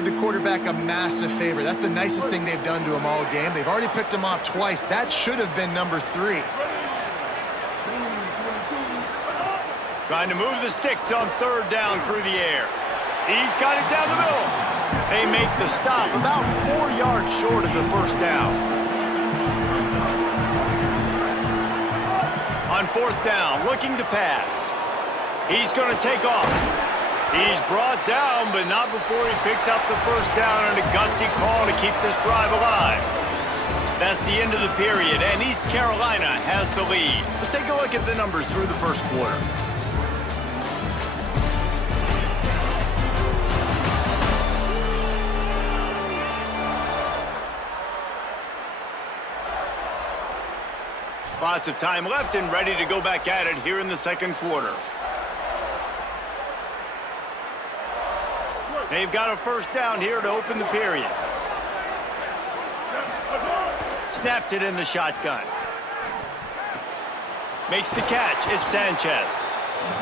did the quarterback a massive favor. That's the nicest thing they've done to him all game. They've already picked him off twice. That should have been number 3. Trying to move the sticks on 3rd down through the air. He's got it down the middle. They make the stop about 4 yards short of the 1st down. On 4th down, looking to pass. He's going to take off. He's brought down, but not before he picks up the 1st down and a gutsy call to keep this drive alive. That's the end of the period, and East Carolina has the lead. Let's take a look at the numbers through the 1st quarter. Lots of time left and ready to go back at it here in the 2nd quarter. They've got a 1st down here to open the period. Snaps it in the shotgun. Makes the catch. It's Sanchez.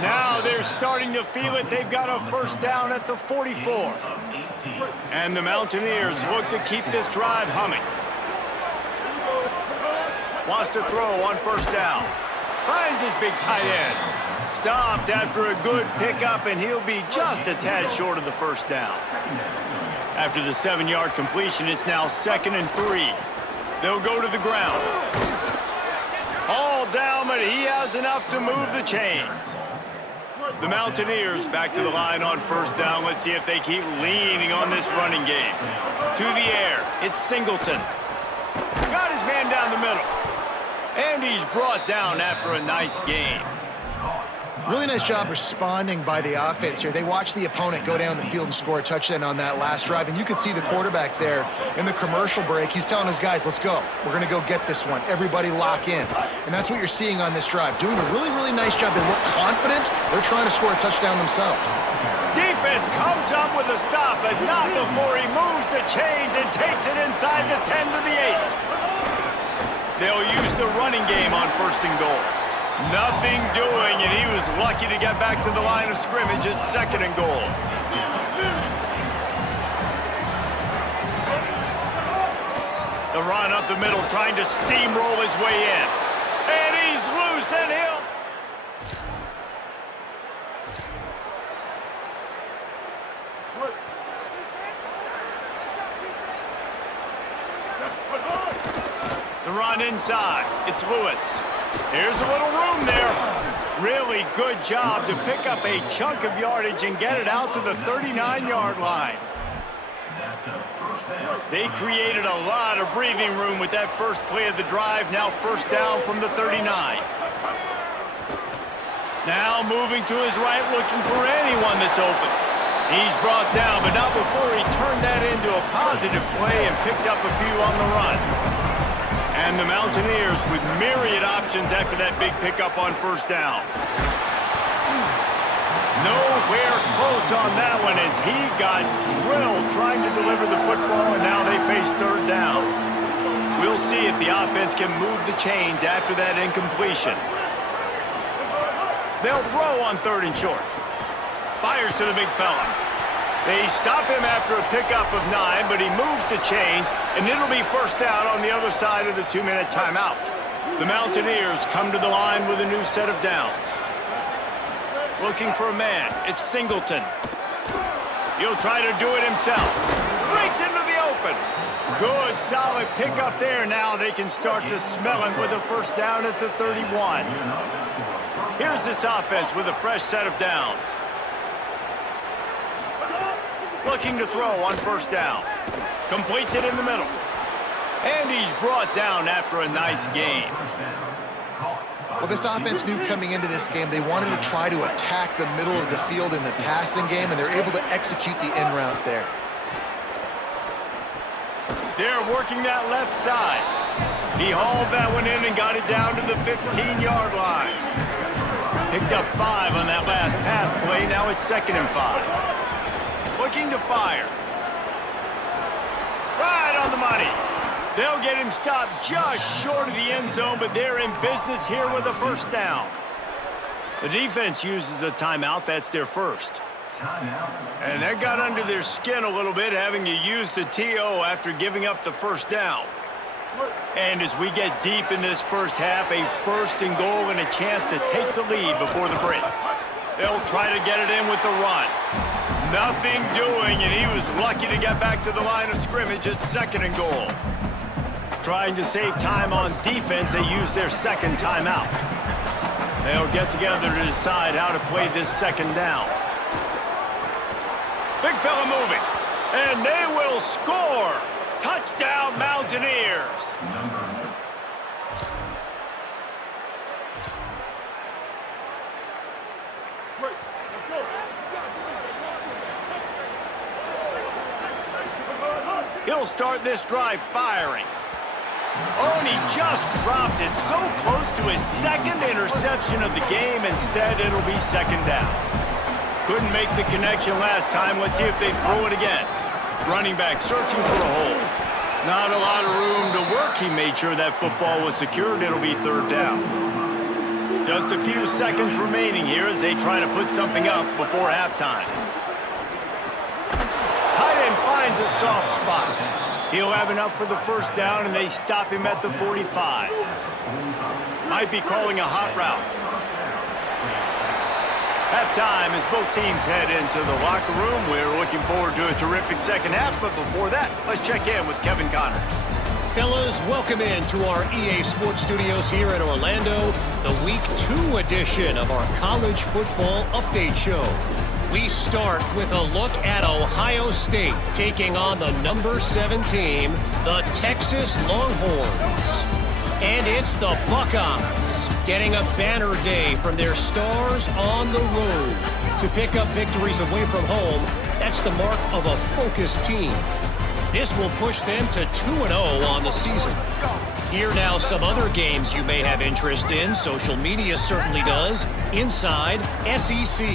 Now they're starting to feel it. They've got a 1st down at the 44. And the Mountaineers look to keep this drive humming. Wants to throw on 1st down. Finds his big tight end. Stopped after a good pickup, and he'll be just a tad short of the 1st down. After the 7-yard completion, it's now 2nd and 3. They'll go to the ground. All down, but he has enough to move the chains. The Mountaineers back to the line on 1st down. Let's see if they keep leaning on this running game. To the air, it's Singleton. Got his man down the middle. And he's brought down after a nice gain. Really nice job responding by the offense here. They watched the opponent go down the field and score a touchdown on that last drive, and you could see the quarterback there in the commercial break. He's telling his guys, let's go. We're going to go get this one. Everybody lock in. And that's what you're seeing on this drive. Doing a really, really nice job. They look confident. They're trying to score a touchdown themselves. Defense comes up with a stop, but not before he moves the chains and takes it inside the 10 to the 8. They'll use the running game on 1st and goal. Nothing doing, and he was lucky to get back to the line of scrimmage at 2nd and goal. The run up the middle, trying to steamroll his way in. And he's loose, and he'll... The run inside. It's Lewis. Here's a little room there. Really good job to pick up a chunk of yardage and get it out to the 39-yard line. They created a lot of breathing room with that first play of the drive. Now 1st down from the 39. Now moving to his right, looking for anyone that's open. He's brought down, but not before he turned that into a positive play and picked up a few on the run. And the Mountaineers with myriad options after that big pickup on 1st down. Nowhere close on that one as he got drilled trying to deliver the football, and now they face 3rd down. We'll see if the offense can move the chains after that incompletion. They'll throw on 3rd and short. Fires to the big fella. They stop him after a pickup of 9, but he moves the chains, and it'll be 1st down on the other side of the 2-minute timeout. The Mountaineers come to the line with a new set of downs. Looking for a man. It's Singleton. He'll try to do it himself. Breaks into the open. Good, solid pickup there. Now they can start to smell it with a 1st down at the 31. Here's this offense with a fresh set of downs. Looking to throw on 1st down. Completes it in the middle. And he's brought down after a nice gain. Well, this offense knew coming into this game they wanted to try to attack the middle of the field in the passing game, and they're able to execute the in route there. They're working that left side. He hauled that one in and got it down to the 15-yard line. Picked up 5 on that last pass play. Now it's 2nd and 5. Looking to fire. Right on the money. They'll get him stopped just short of the end zone, but they're in business here with a 1st down. The defense uses a timeout. That's their first. And that got under their skin a little bit, having to use the TO after giving up the first down. And as we get deep in this first half, a 1st and goal and a chance to take the lead before the break. They'll try to get it in with the run. Nothing doing, and he was lucky to get back to the line of scrimmage at 2nd and goal. Trying to save time on defense, they use their 2nd timeout. They'll get together to decide how to play this 2nd down. Big fella moving, and they will score. Touchdown, Mountaineers. He'll start this drive firing. Oh, and he just dropped it so close to his 2nd interception of the game. Instead, it'll be 2nd down. Couldn't make the connection last time. Let's see if they throw it again. Running back searching for a hole. Not a lot of room to work. He made sure that football was secured. It'll be 3rd down. Just a few seconds remaining here as they try to put something up before halftime. Tight end finds a soft spot. He'll have enough for the 1st down, and they stop him at the 45. Might be calling a hot route. Halftime as both teams head into the locker room. We're looking forward to a terrific 2nd half, but before that, let's check in with Kevin Connors. Fellas, welcome in to our EA Sports Studios here in Orlando, the Week 2 edition of our College Football Update Show. We start with a look at Ohio State taking on the number 7 team, the Texas Longhorns. And it's the Buckeyes getting a banner day from their stars on the road. To pick up victories away from home, that's the mark of a focused team. This will push them to 2-0 on the season. Here now some other games you may have interest in. Social media certainly does. Inside SEC.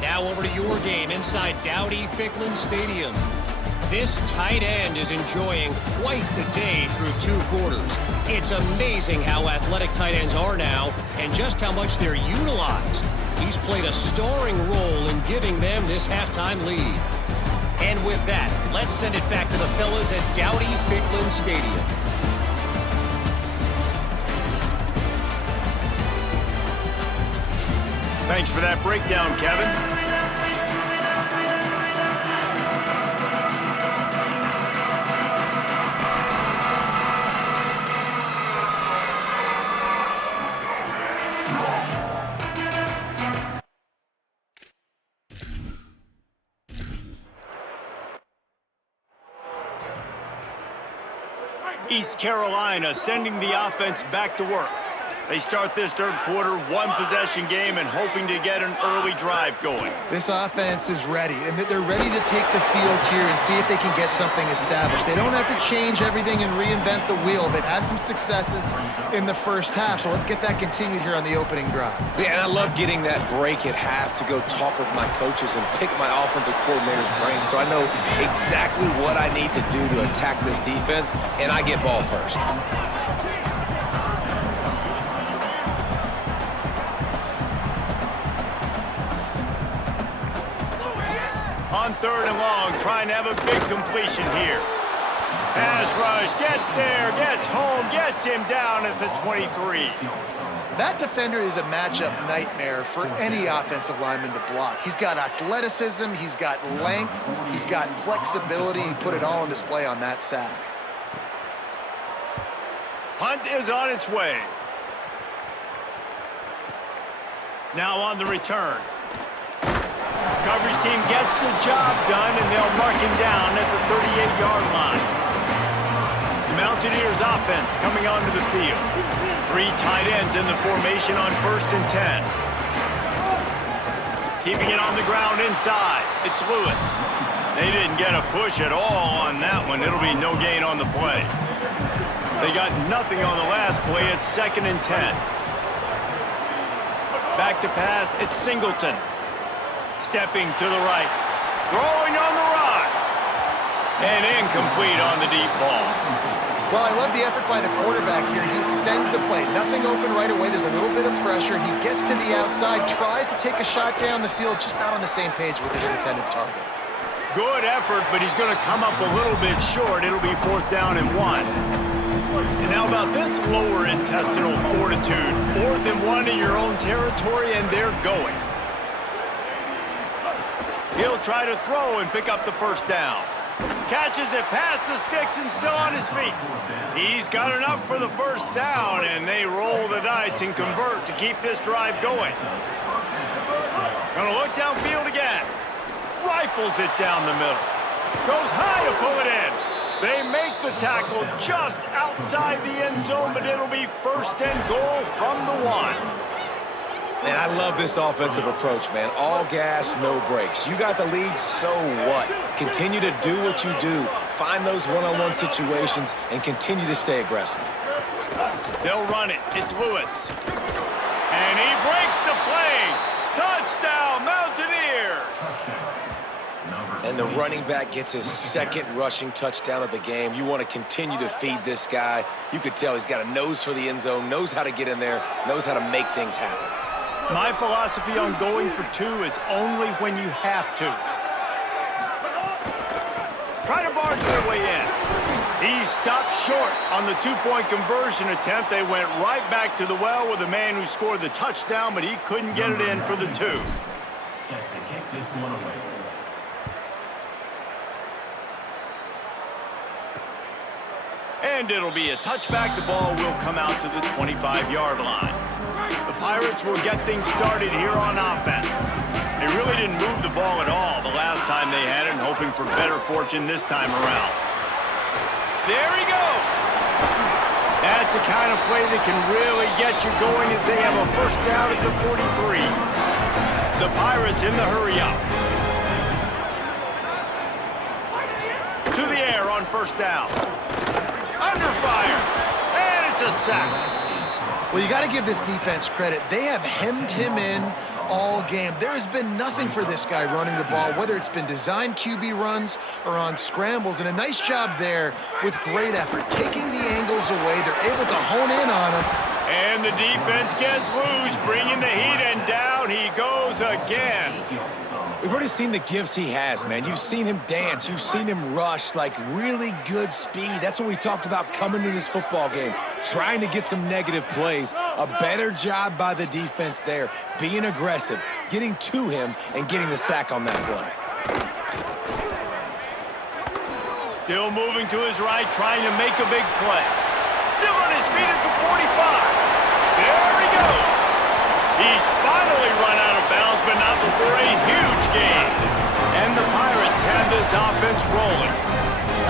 Now over to your game inside Dowdy-Ficklin Stadium. This tight end is enjoying quite the day through 2 quarters. It's amazing how athletic tight ends are now and just how much they're utilized. He's played a starring role in giving them this halftime lead. And with that, let's send it back to the fellas at Dowdy-Ficklin Stadium. Thanks for that breakdown, Kevin. East Carolina sending the offense back to work. They start this 3rd quarter, 1-possession game and hoping to get an early drive going. This offense is ready, and they're ready to take the field here and see if they can get something established. They don't have to change everything and reinvent the wheel. They've had some successes in the first half, so let's get that continued here on the opening drive. Yeah, and I love getting that break at half to go talk with my coaches and pick my offensive coordinator's brain so I know exactly what I need to do to attack this defense, and I get ball first. On 3rd and long, trying to have a big completion here. Pass rush, gets there, gets home, gets him down at the 23. That defender is a matchup nightmare for any offensive lineman to block. He's got athleticism, he's got length, he's got flexibility. He put it all on display on that sack. Hunt is on its way. Now on the return. Coverage team gets the job done, and they'll mark him down at the 38-yard line. The Mountaineers offense coming onto the field. 3 tight ends in the formation on 1st and 10. Keeping it on the ground inside. It's Lewis. They didn't get a push at all on that one. It'll be no gain on the play. They got nothing on the last play. It's 2nd and 10. Back to pass. It's Singleton. Stepping to the right. Throwing on the run. And incomplete on the deep ball. Well, I love the effort by the quarterback here. He extends the play. Nothing open right away. There's a little bit of pressure. He gets to the outside, tries to take a shot down the field, just not on the same page with his intended target. Good effort, but he's going to come up a little bit short. It'll be 4th down and 1. And how about this lower intestinal fortitude? 4th and 1 in your own territory, and they're going. He'll try to throw and pick up the 1st down. Catches it past the sticks and still on his feet. He's got enough for the 1st down, and they roll the dice and convert to keep this drive going. Gonna look downfield again. Rifles it down the middle. Goes high to pull it in. They make the tackle just outside the end zone, but it'll be 1st and goal from the 1. Man, I love this offensive approach, man. All gas, no brakes. You got the lead, so what? Continue to do what you do. Find those one-on-one situations and continue to stay aggressive. They'll run it. It's Lewis. And he breaks the play. Touchdown, Mountaineers! And the running back gets his 2nd rushing touchdown of the game. You want to continue to feed this guy. You could tell he's got a nose for the end zone, knows how to get in there, knows how to make things happen. My philosophy on going for 2 is only when you have to. Try to barge their way in. He stopped short on the 2-point conversion attempt. They went right back to the well with the man who scored the touchdown, but he couldn't get it in for the 2. Set to kick this one away. And it'll be a touchback. The ball will come out to the 25-yard line. The Pirates will get things started here on offense. They really didn't move the ball at all the last time they had it, and hoping for better fortune this time around. There he goes. That's the kind of play that can really get you going as they have a 1st down at the 43. The Pirates in the hurry-up. To the air on 1st down. Under fire. And it's a sack. Well, you got to give this defense credit. They have hemmed him in all game. There has been nothing for this guy running the ball, whether it's been designed QB runs or on scrambles, and a nice job there with great effort, taking the angles away. They're able to hone in on him. And the defense gets loose, bringing the heat, and down he goes again. We've already seen the gifts he has, man. You've seen him dance. You've seen him rush, like really good speed. That's what we talked about coming to this football game, trying to get some negative plays. A better job by the defense there, being aggressive, getting to him, and getting the sack on that play. Still moving to his right, trying to make a big play. Still on his feet at the 45. There he goes. He's finally run out of bounds, but not before a huge gain. And the Pirates have this offense rolling.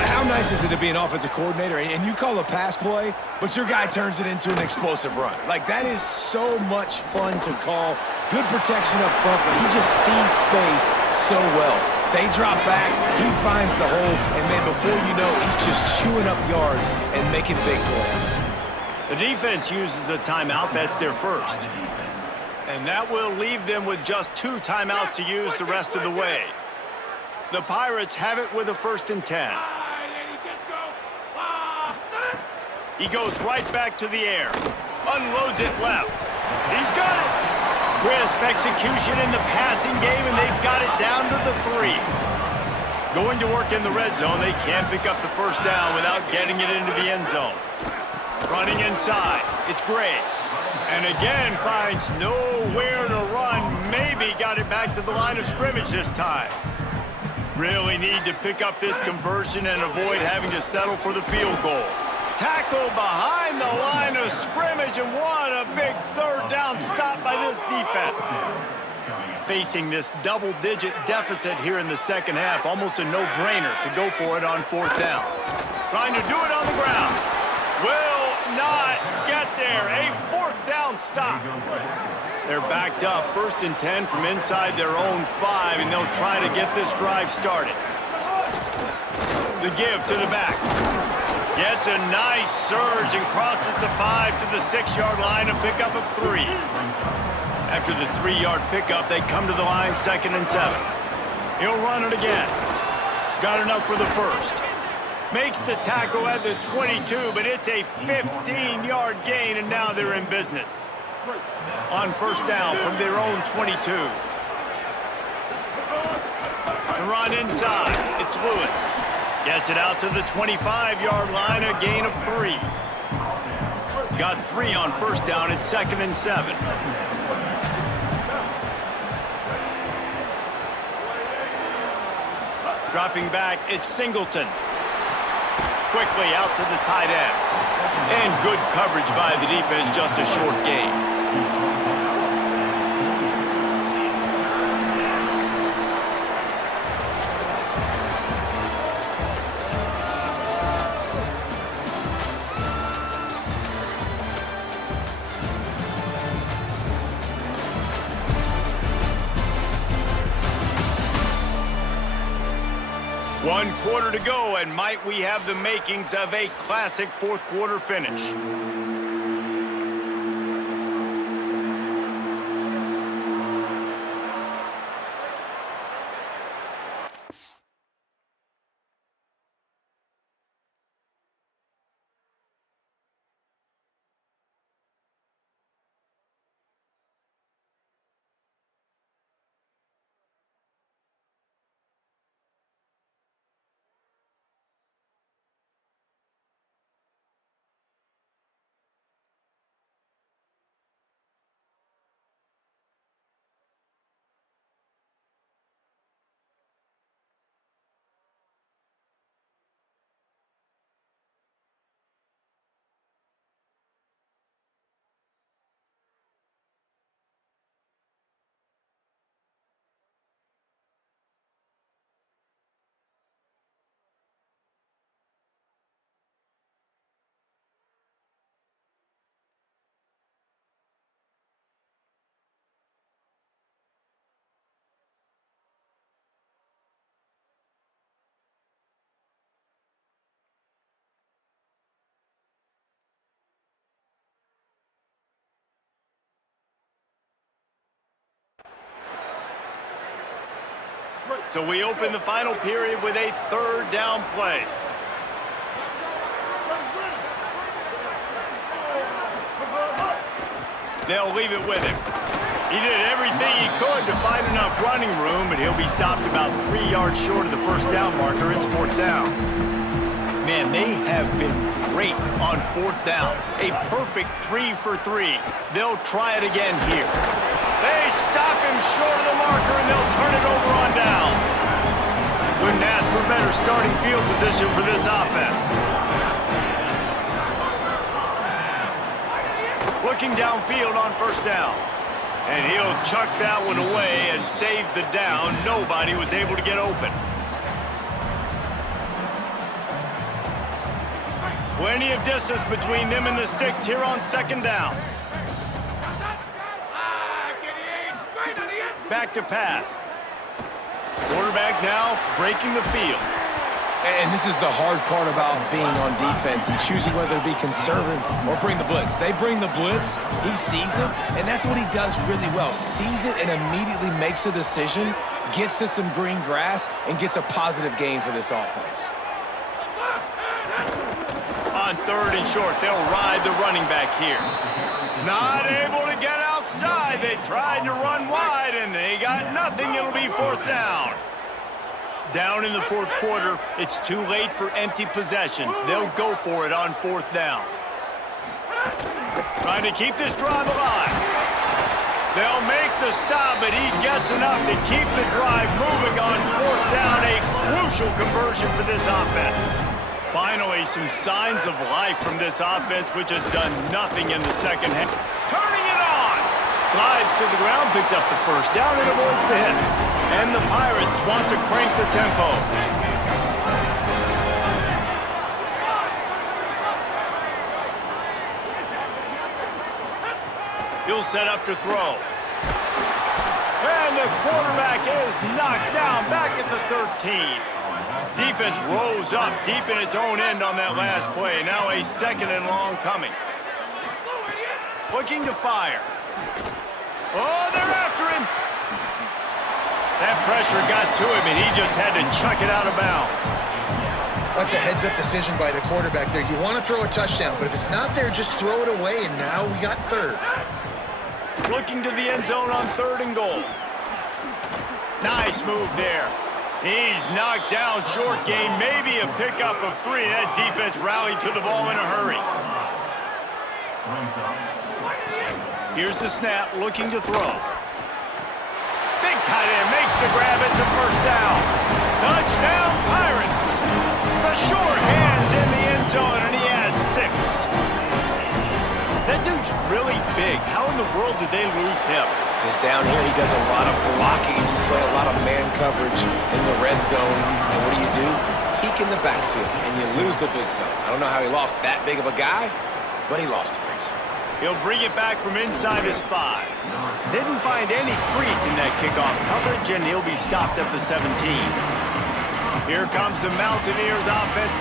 How nice is it to be an offensive coordinator and you call a pass play, but your guy turns it into an explosive run? Like, that is so much fun to call. Good protection up front, but he just sees space so well. They drop back, he finds the holes, and then before you know, he's just chewing up yards and making big plays. The defense uses a timeout. That's their 1st. And that will leave them with just 2 timeouts to use the rest of the way. The Pirates have it with a 1st and 10. He goes right back to the air. Unloads it left. He's got it. Crisp execution in the passing game, and they've got it down to the 3. Going to work in the red zone. They can't pick up the 1st down without getting it into the end zone. Running inside. It's Gray. And again finds nowhere to run. Maybe got it back to the line of scrimmage this time. Really need to pick up this conversion and avoid having to settle for the field goal. Tackle behind the line of scrimmage, and what a big 3rd down stop by this defense. Facing this double-digit deficit here in the 2nd half, almost a no-brainer to go for it on 4th down. Trying to do it on the ground. Will not get there. A 4th down stop. They're backed up. 1st and 10 from inside their own 5, and they'll try to get this drive started. The give to the back. Gets a nice surge and crosses the 5 to the 6-yard line, a pickup of 3. After the 3-yard pickup, they come to the line 2nd and 7. He'll run it again. Got enough for the 1st. Makes the tackle at the 22, but it's a 15-yard gain, and now they're in business. On first down from their own 22. The run inside. It's Lewis. Gets it out to the 25-yard line, a gain of 3. Got 3 on first down. It's 2nd and 7. Dropping back, it's Singleton. Quickly out to the tight end. And good coverage by the defense, just a short gain. One quarter to go, and might we have the makings of a classic fourth quarter finish. So we open the final period with a third down play. They'll leave it with him. He did everything he could to find enough running room, but he'll be stopped about 3 yards short of the first down marker. It's 4th down. Man, they have been great on 4th down. A perfect 3 for 3. They'll try it again here. They stop him short of the marker, and they'll turn it over on downs. Couldn't ask for better starting field position for this offense. Looking downfield on first down. And he'll chuck that one away and save the down. Nobody was able to get open. Plenty of distance between them and the sticks here on 2nd down. Back to pass. Quarterback now breaking the field. And this is the hard part about being on defense and choosing whether to be conservative or bring the blitz. They bring the blitz, he sees it, and that's what he does really well. Sees it and immediately makes a decision, gets to some green grass, and gets a positive gain for this offense. On 3rd and short, they'll ride the running back here. Not able to get outside. They tried to run wide, and they got nothing. It'll be 4th down. Down in the 4th quarter, it's too late for empty possessions. They'll go for it on 4th down. Trying to keep this drive alive. They'll make the stop, but he gets enough to keep the drive moving on 4th down. A crucial conversion for this offense. Finally, some signs of life from this offense, which has done nothing in the second half. Turning it on! Slides to the ground, picks up the first down, and avoids the hit. And the Pirates want to crank the tempo. He'll set up to throw. And the quarterback is knocked down back at the 13. Defense rose up deep in its own end on that last play. Now a 2nd and long coming. Looking to fire. Oh, they're after him. That pressure got to him, and he just had to chuck it out of bounds. That's a heads-up decision by the quarterback there. You want to throw a touchdown, but if it's not there, just throw it away, and now we got third. Looking to the end zone on 3rd and goal. Nice move there. He's knocked down short gain, maybe a pickup of 3. That defense rallied to the ball in a hurry. Here's the snap, looking to throw. Big tight end makes the grab. It's a first down. Touchdown, Pirates. The short hands in the end zone, and he has 6. That dude's really big. How in the world did they lose him? Because down here he does a lot of blocking. You play a lot of man coverage in the red zone. And what do? Peek in the backfield, and you lose the big fella. I don't know how he lost that big of a guy, but he lost him. He'll bring it back from inside his 5. Didn't find any crease in that kickoff coverage, and he'll be stopped at the 17. Here comes the Mountaineers offense.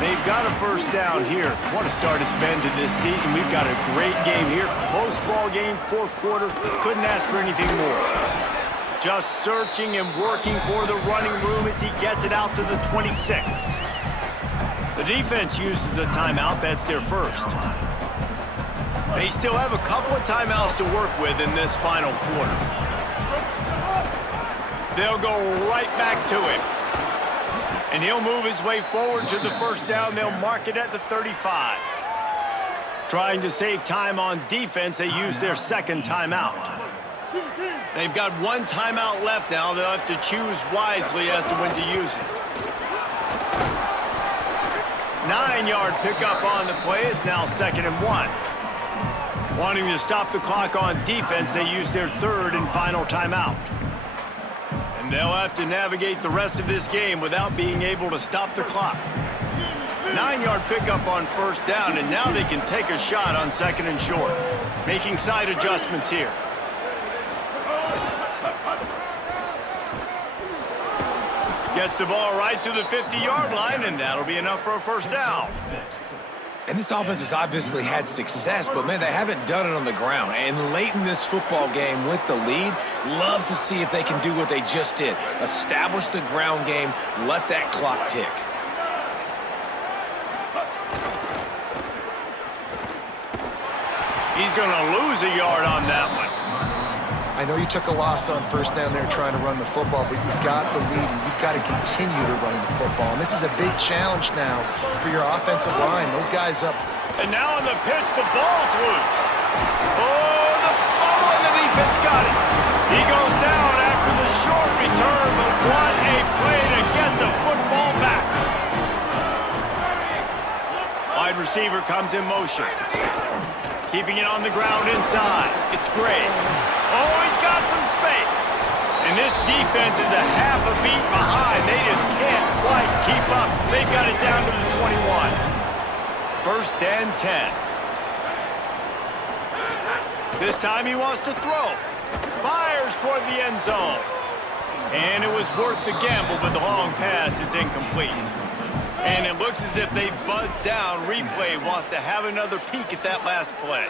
They've got a first down here. Want to start its bend to this season. We've got a great game here. Close ball game, 4th quarter. Couldn't ask for anything more. Just searching and working for the running room as he gets it out to the 26. The defense uses a timeout. That's their first. They still have a couple of timeouts to work with in this final quarter. They'll go right back to him. And he'll move his way forward to the first down. They'll mark it at the 35. Trying to save time on defense, they use their 2nd timeout. They've got 1 timeout left now. They'll have to choose wisely as to when to use it. 9-yard pickup on the play. It's now 2nd and 1. Wanting to stop the clock on defense, they use their 3rd and final timeout. And they'll have to navigate the rest of this game without being able to stop the clock. 9-yard pickup on first down, and now they can take a shot on 2nd and short. Making side adjustments here. Gets the ball right to the 50-yard line, and that'll be enough for a first down. And this offense has obviously had success, but, man, they haven't done it on the ground. And late in this football game with the lead, love to see if they can do what they just did. Establish the ground game, let that clock tick. He's going to lose a yard on that one. I know you took a loss on first down there trying to run the football, but you've got the lead, and you've got to continue to run the football. And this is a big challenge now for your offensive line. Those guys up. And now on the pitch, the ball's loose. Oh, the fumble, and the defense got it. He goes down after the short return, but what a play to get the football back. Wide receiver comes in motion. Keeping it on the ground inside. It's Gray. Oh, he's got some space. And this defense is a half a beat behind. They just can't quite keep up. They've got it down to the 21. 1st and 10. This time he wants to throw. Fires toward the end zone. And it was worth the gamble, but the long pass is incomplete. And it looks as if they buzzed down. Replay wants to have another peek at that last play.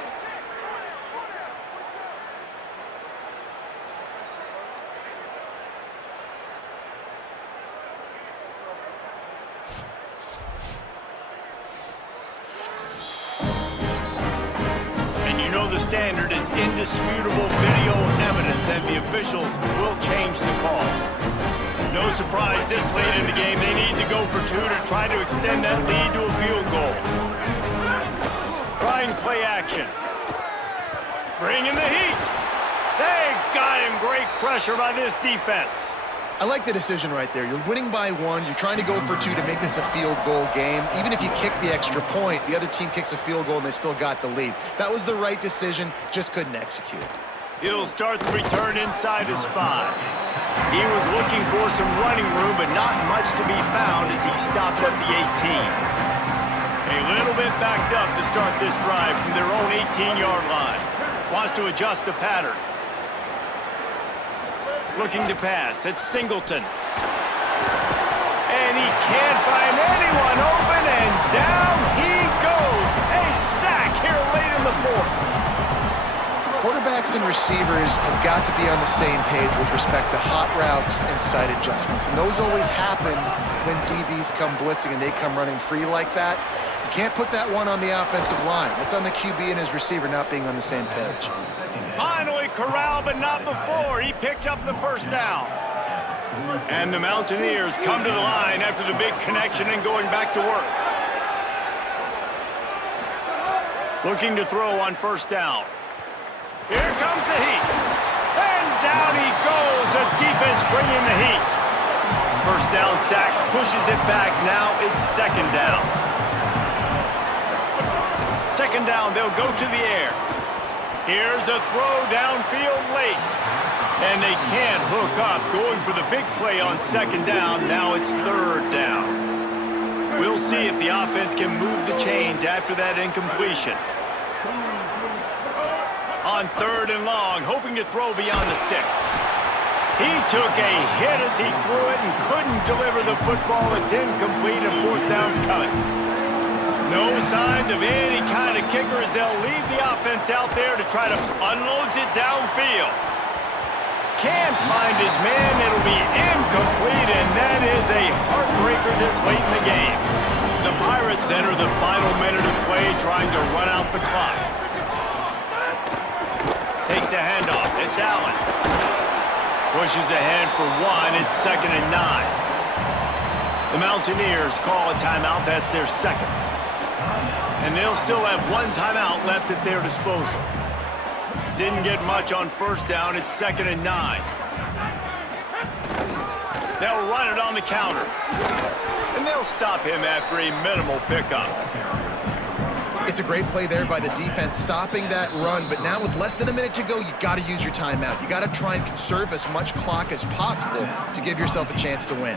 And you know the standard is indisputable video evidence, and the officials will change the call. No surprise this late in the game. They need to go for 2 to try to extend that lead to a field goal. Trying play action. Bringing the heat. They got him. Great pressure by this defense. I like the decision right there. You're winning by 1. You're trying to go for 2 to make this a field goal game. Even if you kick the extra point, the other team kicks a field goal and they still got the lead. That was the right decision, just couldn't execute. He'll start the return inside his 5. He was looking for some running room, but not much to be found as he stopped at the 18. A little bit backed up to start this drive from their own 18-yard line. Wants to adjust the pattern. Looking to pass. It's Singleton. And he can't find anyone open, and down he goes. A sack here late in the 4th. Quarterbacks and receivers have got to be on the same page with respect to hot routes and sight adjustments. And those always happen when DBs come blitzing and they come running free like that. You can't put that one on the offensive line. It's on the QB and his receiver not being on the same page. Finally corralled, but not before. He picked up the first down. And the Mountaineers come to the line after the big connection and going back to work. Looking to throw on first down. Here comes the heat. And down he goes. The defense bringing the heat. First down sack pushes it back. Now it's second down. Second down, they'll go to the air. Here's a throw downfield late. And they can't hook up. Going for the big play on second down. Now it's third down. We'll see if the offense can move the chains after that incompletion. On third and long, hoping to throw beyond the sticks. He took a hit as he threw it and couldn't deliver the football. It's incomplete and fourth down's coming. No signs of any kind of kicker as they'll leave the offense out there to try to unload it downfield. Can't find his man. It'll be incomplete, and that is a heartbreaker this late in the game. The Pirates enter the final minute of play trying to run out the clock. Takes a handoff. It's Allen. Pushes ahead for one. It's 2nd and 9. The Mountaineers call a timeout. That's their second. And they'll still have one timeout left at their disposal. Didn't get much on first down. It's 2nd and 9. They'll run it on the counter. And they'll stop him after a minimal pickup. It's a great play there by the defense, stopping that run. But now with less than a minute to go, you got to use your timeout. You got to try and conserve as much clock as possible to give yourself a chance to win.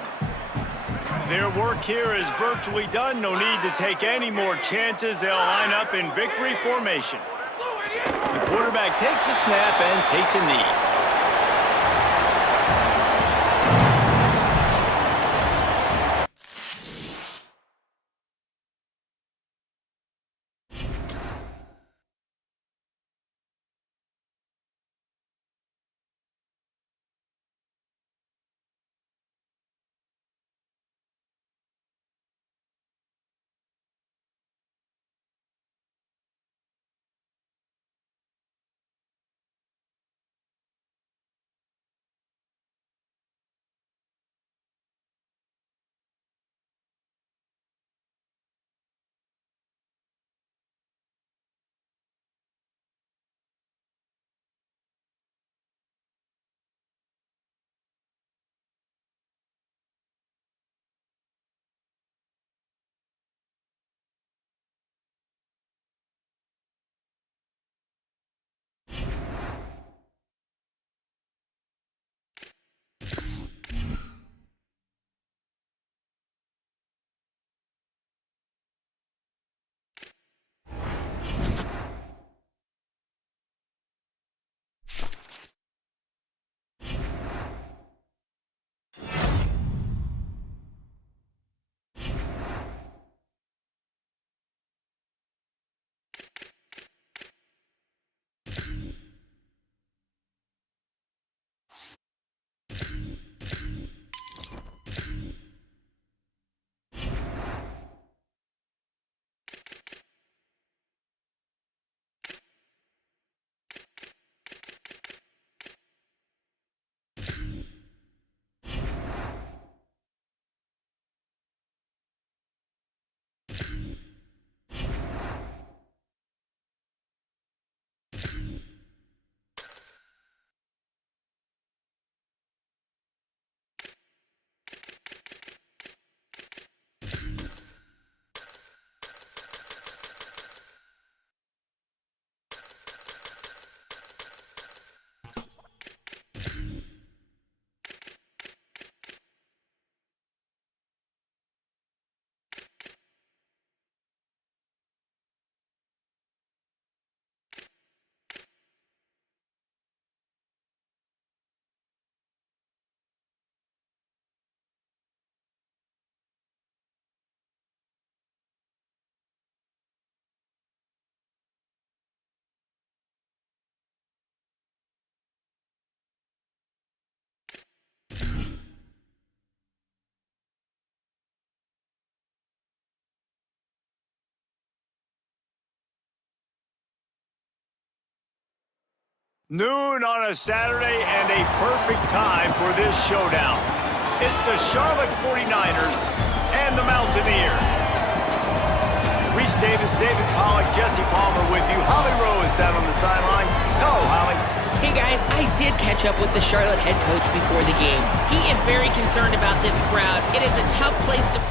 Their work here is virtually done. No need to take any more chances. They'll line up in victory formation. The quarterback takes a snap and takes a knee. Noon on a Saturday and a perfect time for this showdown. It's the Charlotte 49ers and the Mountaineers. Reese Davis, David Pollack, Jesse Palmer with you. Holly Rowe is down on the sideline. Hello, Holly. Hey guys, I did catch up with the Charlotte head coach before the game. He is very concerned about this crowd. It is a tough place to...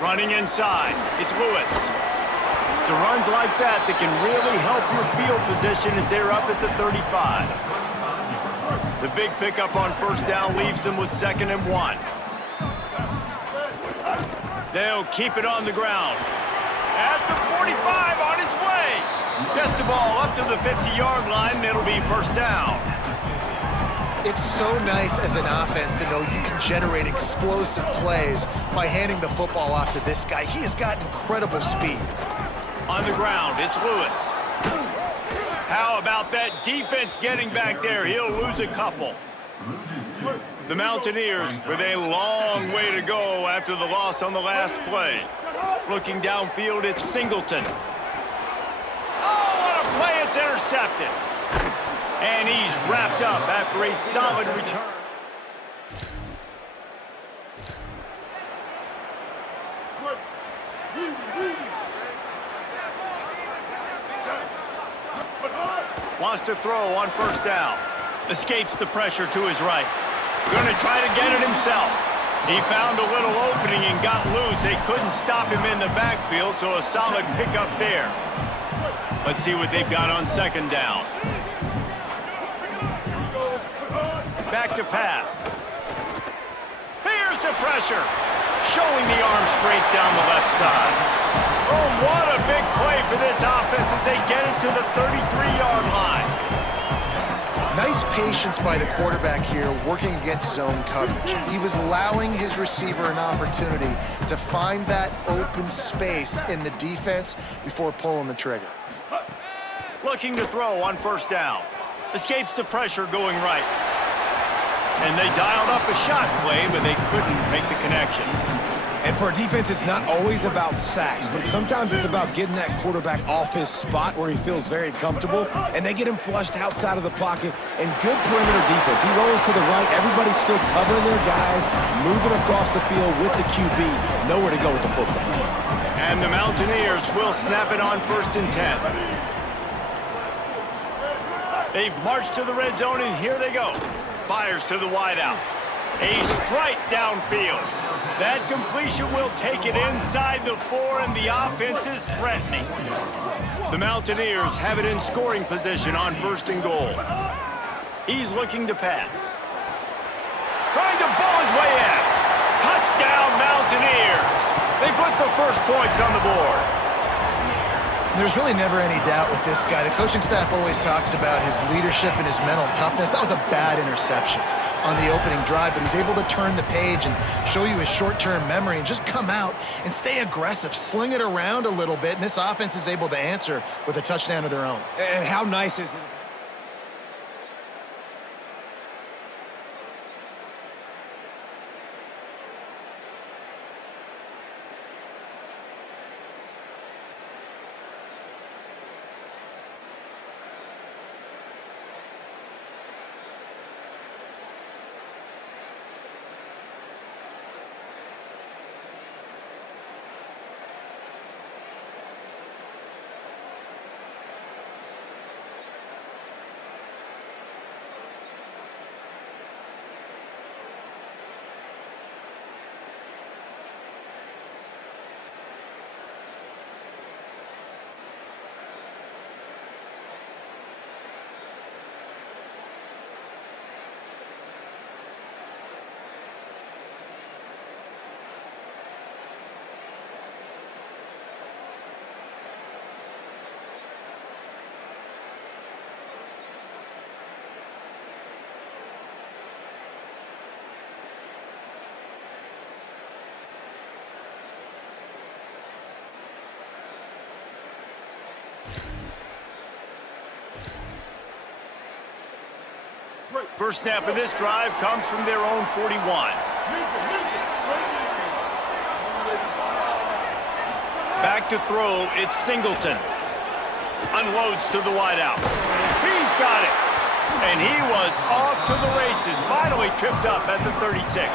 Running inside, it's Lewis. It's runs like that that can really help your field position as they're up at the 35. The big pickup on first down leaves them with 2nd and 1. They'll keep it on the ground. At the 45, on its way. Gets the ball up to the 50-yard line, and it'll be first down. It's so nice as an offense to know you can generate explosive plays by handing the football off to this guy. He has got incredible speed. On the ground, it's Lewis. How about that defense getting back there? He'll lose a couple. The Mountaineers with a long way to go after the loss on the last play. Looking downfield, it's Singleton. Oh, what a play! It's intercepted. And he's wrapped up after a solid return. Wants to throw on first down. Escapes the pressure to his right. Going to try to get it himself. He found a little opening and got loose. They couldn't stop him in the backfield, so a solid pickup there. Let's see what they've got on 2nd down. Back to pass. Here's the pressure. Showing the arm straight down the left side. Oh, what a big play for this offense as they get it to the 33-yard line. Nice patience by the quarterback here, working against zone coverage. He was allowing his receiver an opportunity to find that open space in the defense before pulling the trigger. Looking to throw on first down. Escapes the pressure going right. And they dialed up a shot play, but they couldn't make the connection. And for a defense, it's not always about sacks, but sometimes it's about getting that quarterback off his spot where he feels very comfortable, and they get him flushed outside of the pocket, and good perimeter defense. He rolls to the right. Everybody's still covering their guys, moving across the field with the QB. Nowhere to go with the football. And the Mountaineers will snap it on 1st and 10. They've marched to the red zone, and here they go. Fires to the wideout. A strike downfield. That completion will take it inside the 4, and the offense is threatening. The Mountaineers have it in scoring position on 1st and goal. He's looking to pass. Trying to ball his way in. Touchdown, Mountaineers. They put the first points on the board. There's really never any doubt with this guy. The coaching staff always talks about his leadership and his mental toughness. That was a bad interception on the opening drive, but he's able to turn the page and show you his short-term memory and just come out and stay aggressive, sling it around a little bit, and this offense is able to answer with a touchdown of their own. And how nice is it? First snap of this drive comes from their own 41. Back to throw, it's Singleton. Unloads to the wideout. He's got it. And he was off to the races, finally tripped up at the 36.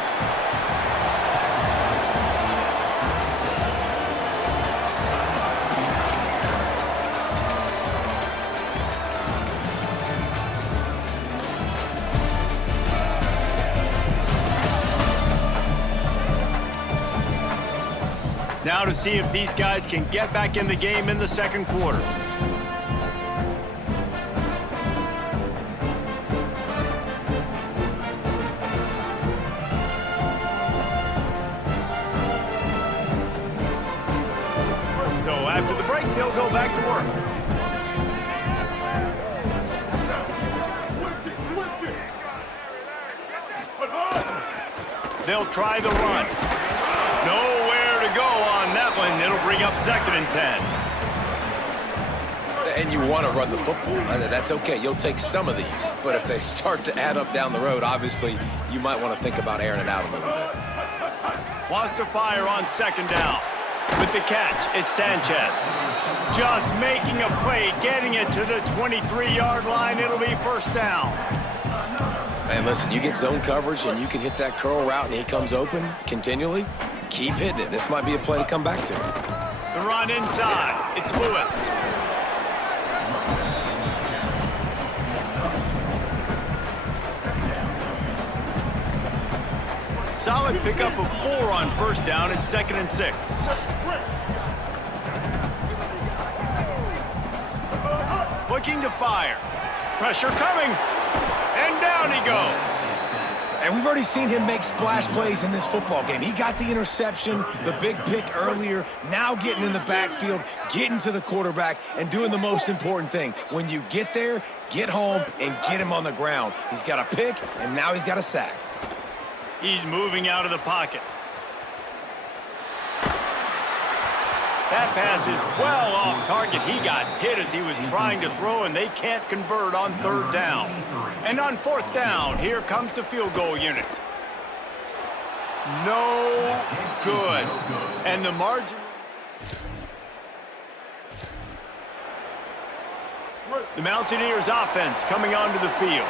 Now to see if these guys can get back in the game in the second quarter. So after the break, they'll go back to work. They'll try the run. Nowhere to go on that one. It'll bring up 2nd and 10. And you want to run the football. That's okay. You'll take some of these. But if they start to add up down the road, obviously, you might want to think about airing it out a little bit. Wants to fire on 2nd down. With the catch, it's Sanchez. Just making a play, getting it to the 23-yard line. It'll be 1st down. And listen, you get zone coverage and you can hit that curl route and he comes open continually. Keep hitting it. This might be a play to come back to. The run inside. It's Lewis. Solid pickup of 4 on 1st down. It's 2nd and 6. Looking to fire. Pressure coming. And down he goes. And we've already seen him make splash plays in this football game. He got the interception, the big pick earlier, now getting in the backfield, getting to the quarterback, and doing the most important thing. When you get there, get home and get him on the ground. He's got a pick, and now he's got a sack. He's moving out of the pocket. That pass is well off target. He got hit as he was trying to throw, and they can't convert on 3rd down. And on 4th down, here comes the field goal unit. No good. And the margin... The Mountaineers offense coming onto the field.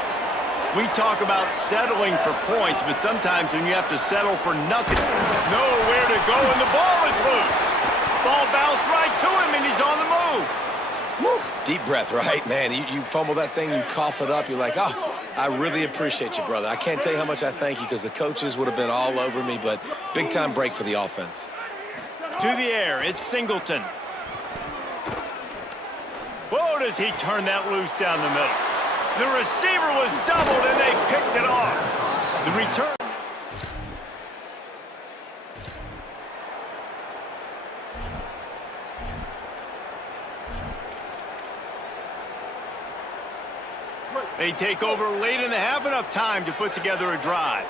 We talk about settling for points, but sometimes when you have to settle for nothing, nowhere to go, and the ball is loose. Ball bounced right to him, and he's on the move. Woo. Deep breath, right? Man, you fumble that thing, you cough it up, you're like, oh, I really appreciate you, brother. I can't tell you how much I thank you because the coaches would have been all over me, but big-time break for the offense. To the air, it's Singleton. Whoa, does he turn that loose down the middle. The receiver was doubled, and they picked it off. The return. They take over late in the half, enough time to put together a drive.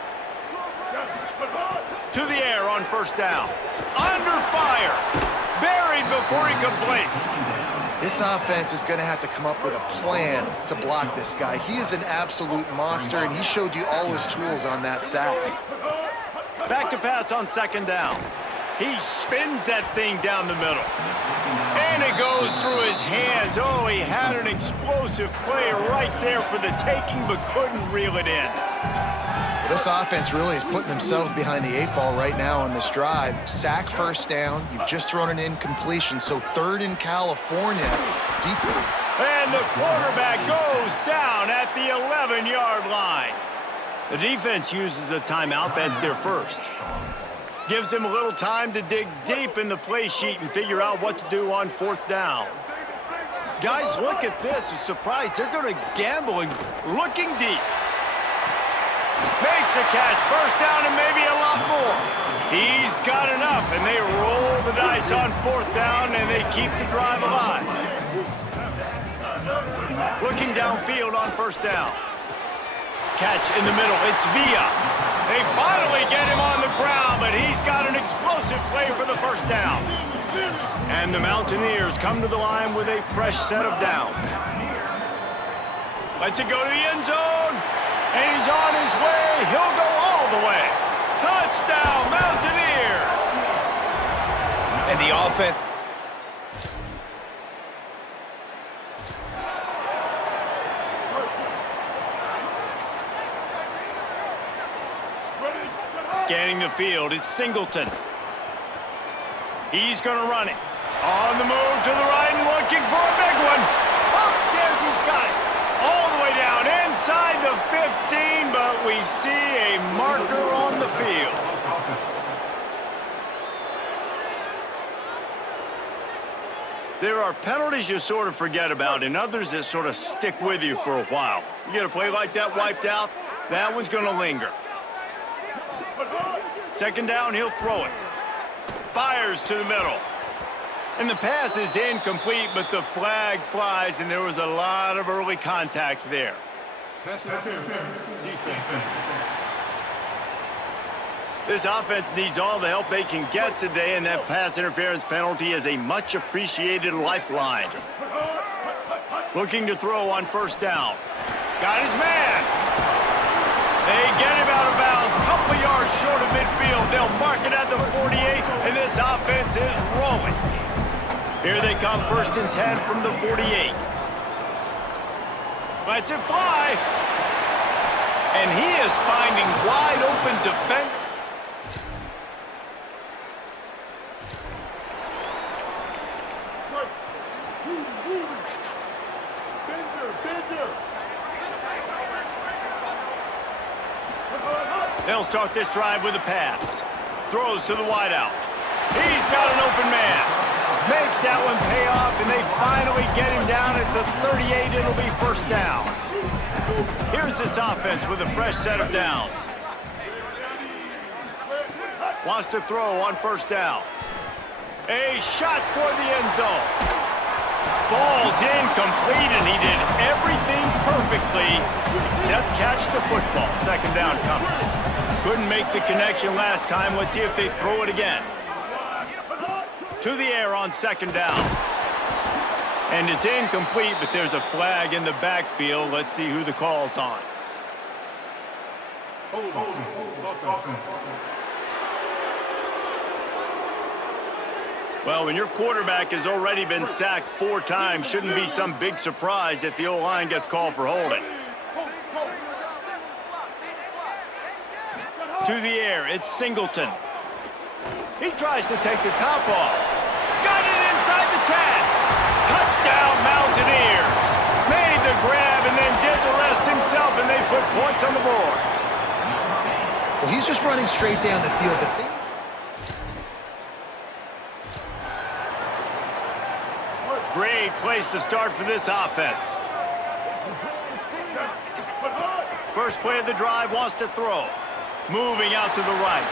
To the air on 1st down. Under fire. Buried before he could blink. This offense is going to have to come up with a plan to block this guy. He is an absolute monster, and he showed you all his tools on that sack. Back to pass on 2nd down. He spins that thing down the middle. And it goes through his hands. Oh, he had an explosive play right there for the taking, but couldn't reel it in. This offense really is putting themselves behind the 8 ball right now on this drive. Sack 1st down. You've just thrown an incompletion, so 3rd in California. Deep. And the quarterback goes down at the 11-yard line. The defense uses a timeout. That's their first. Gives him a little time to dig deep in the play sheet and figure out what to do on 4th down. Guys, look at this. I'm surprised. They're going to gamble and looking deep. Makes a catch. 1st down and maybe a lot more. He's got enough, and they roll the dice on 4th down, and they keep the drive alive. Looking downfield on 1st down. Catch in the middle. It's Villa. They finally get him on the ground, but he's got an explosive play for the 1st down. And the Mountaineers come to the line with a fresh set of downs. Lets it go to the end zone. And he's on his way. He'll go all the way. Touchdown, Mountaineers. And the offense. Scanning the field, it's Singleton. He's going to run it. On the move to the right and looking for a big one. Upstairs, he's got it. All the way down inside the 15, but we see a marker on the field. There are penalties you sort of forget about and others that sort of stick with you for a while. You get a play like that wiped out, that one's going to linger. Second down, he'll throw it. Fires to the middle. And the pass is incomplete, but the flag flies, and there was a lot of early contact there. This offense needs all the help they can get today, and that pass interference penalty is a much-appreciated lifeline. Looking to throw on first down. Got his man. They get him out of bounds, couple yards short of midfield. They'll mark it at the 48, and this offense is rolling. Here they come, 1st and 10 from the 48. Lets it fly. And he is finding wide open defense. They'll start this drive with a pass. Throws to the wideout. He's got an open man. Makes that one pay off, and they finally get him down at the 38. It'll be first down. Here's this offense with a fresh set of downs. Wants to throw on first down. A shot toward the end zone. Falls incomplete, and he did everything perfectly except catch the football. Second down coming. Couldn't make the connection last time. Let's see if they throw it again. To the air on second down. And it's incomplete, but there's a flag in the backfield. Let's see who the call's on. Well, when your quarterback has already been sacked 4 times, shouldn't be some big surprise if the O-line gets called for holding. To the air, it's Singleton. He tries to take the top off. Got it inside the 10. Touchdown, Mountaineers. Made the grab and then did the rest himself, and they put points on the board. Well, he's just running straight down the field. The thing Great place to start for this offense. First play of the drive, wants to throw. Moving out to the right.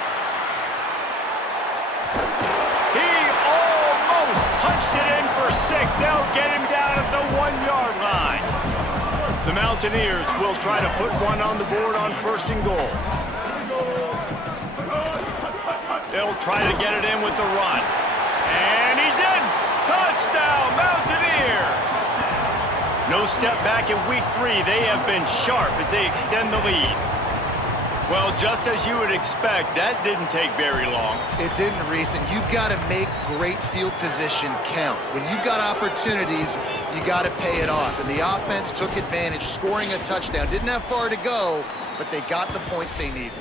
He almost punched it in for 6. They'll get him down at the 1-yard line. The Mountaineers will try to put one on the board on 1st and goal. They'll try to get it in with the run. And he's in! Touchdown, Mountaineers! No step back in week 3. They have been sharp as they extend the lead. Well, just as you would expect, that didn't take very long. It didn't, Reese, and you've got to make great field position count. When you've got opportunities, you got to pay it off. And the offense took advantage, scoring a touchdown. Didn't have far to go, but they got the points they needed.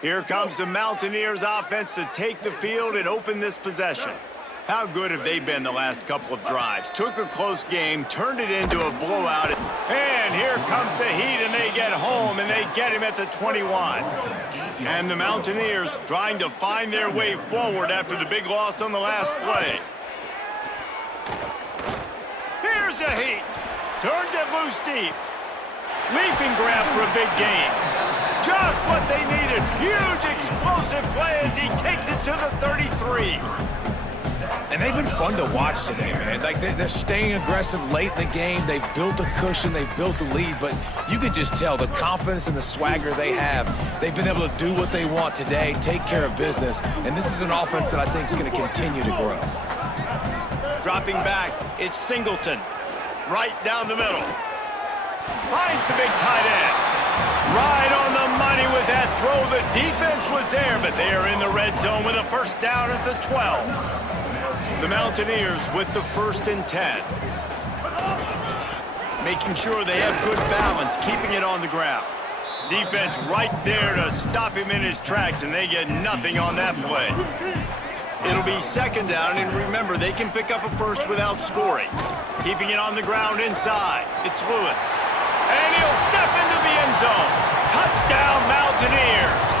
Here comes the Mountaineers offense to take the field and open this possession. How good have they been the last couple of drives? Took a close game, turned it into a blowout, and here comes the Heat, and they get home, and they get him at the 21. And the Mountaineers trying to find their way forward after the big loss on the last play. Here's the Heat. Turns it loose deep. Leaping grab for a big gain. Just what they needed. Huge explosive play as he takes it to the 33. And they've been fun to watch today, man. Like, they're staying aggressive late in the game. They've built a cushion. They've built a lead. But you could just tell the confidence and the swagger they have. They've been able to do what they want today, take care of business. And this is an offense that I think is going to continue to grow. Dropping back, it's Singleton. Right down the middle. Finds the big tight end. Right on the money with that throw. The defense was there, but they are in the red zone with a first down at the 12. The Mountaineers with the 1st and 10. Making sure they have good balance, keeping it on the ground. Defense right there to stop him in his tracks, and they get nothing on that play. It'll be 2nd down, and remember, they can pick up a first without scoring. Keeping it on the ground inside. It's Lewis. And he'll step into the end zone. Touchdown, Mountaineers.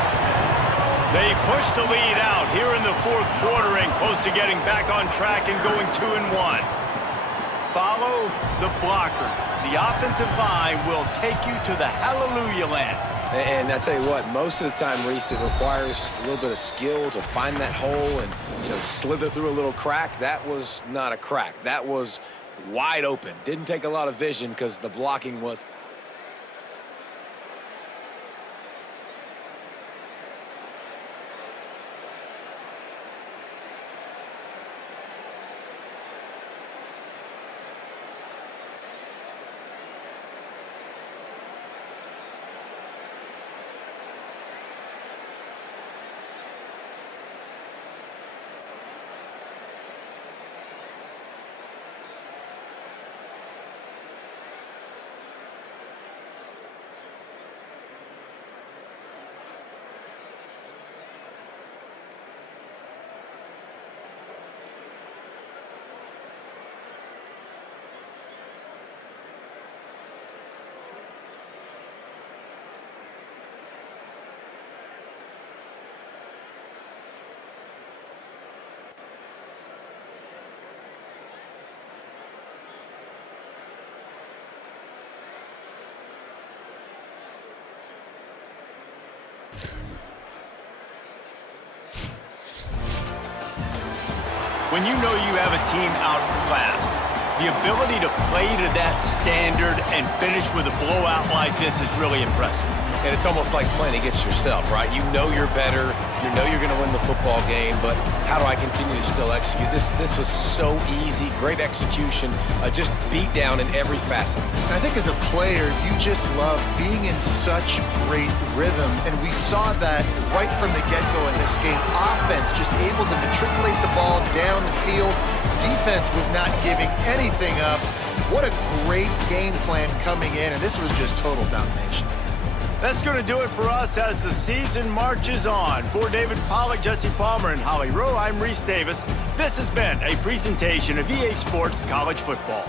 They push the lead out here in the 4th quarter and close to getting back on track and going 2-1. Follow the blockers. The offensive line will take you to the hallelujah land. And I tell you what, most of the time, Reese, it requires a little bit of skill to find that hole and, slither through a little crack. That was not a crack. That was wide open. Didn't take a lot of vision because the blocking was... When you know you have a team outclassed, the ability to play to that standard and finish with a blowout like this is really impressive. And it's almost like playing against yourself, right? You know you're better. You know you're going to win the football game, but how do I continue to still execute? This was so easy, great execution, just beat down in every facet. I think as a player, you just love being in such great rhythm, and we saw that right from the get-go in this game. Offense just able to matriculate the ball down the field. Defense was not giving anything up. What a great game plan coming in, and this was just total domination. That's going to do it for us as the season marches on. For David Pollack, Jesse Palmer, and Holly Rowe, I'm Reese Davis. This has been a presentation of EA Sports College Football.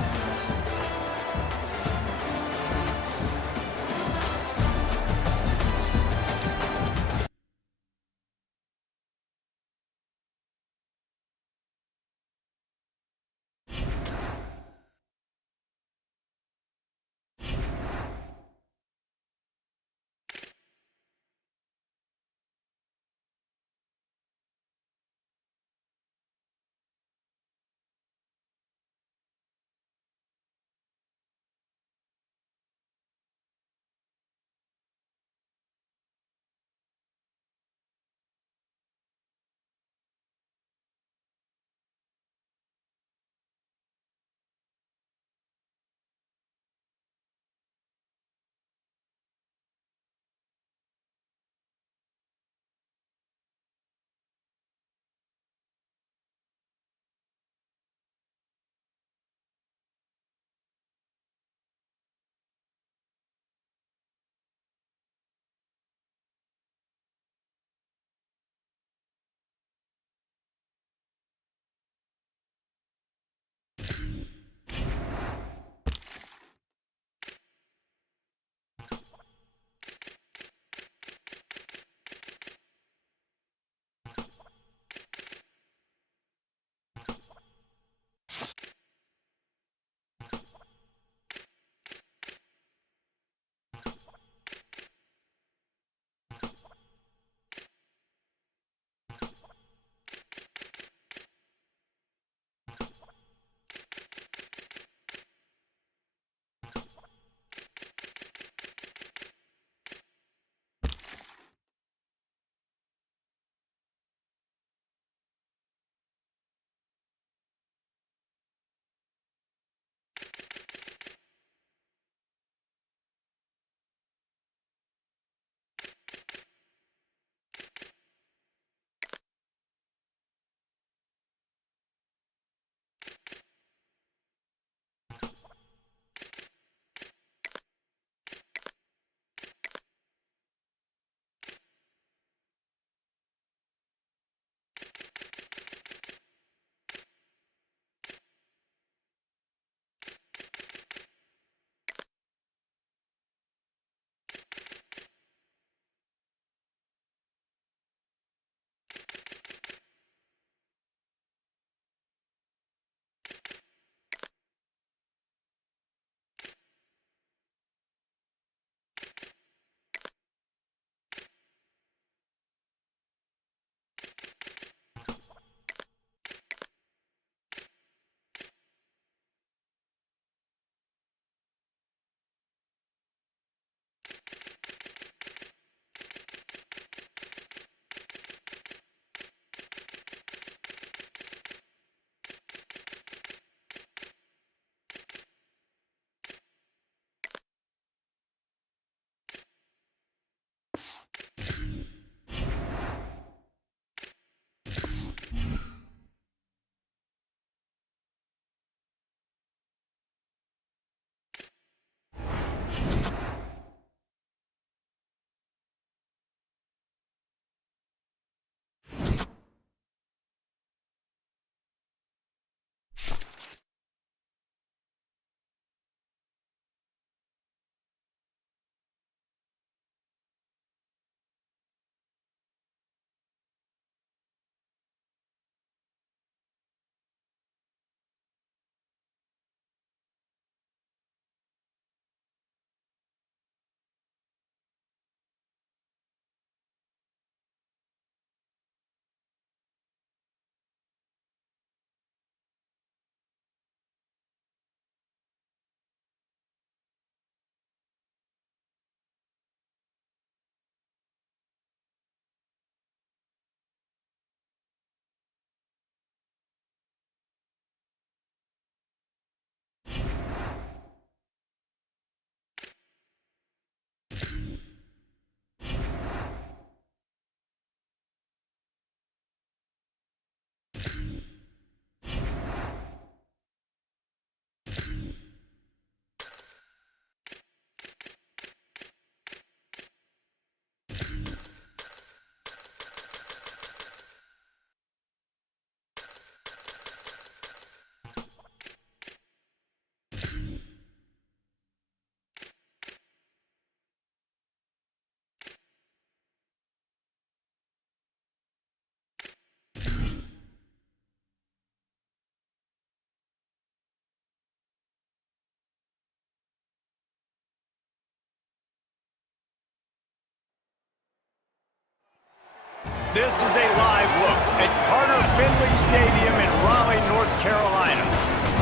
This is a live look at Carter Finley Stadium in Raleigh, North Carolina.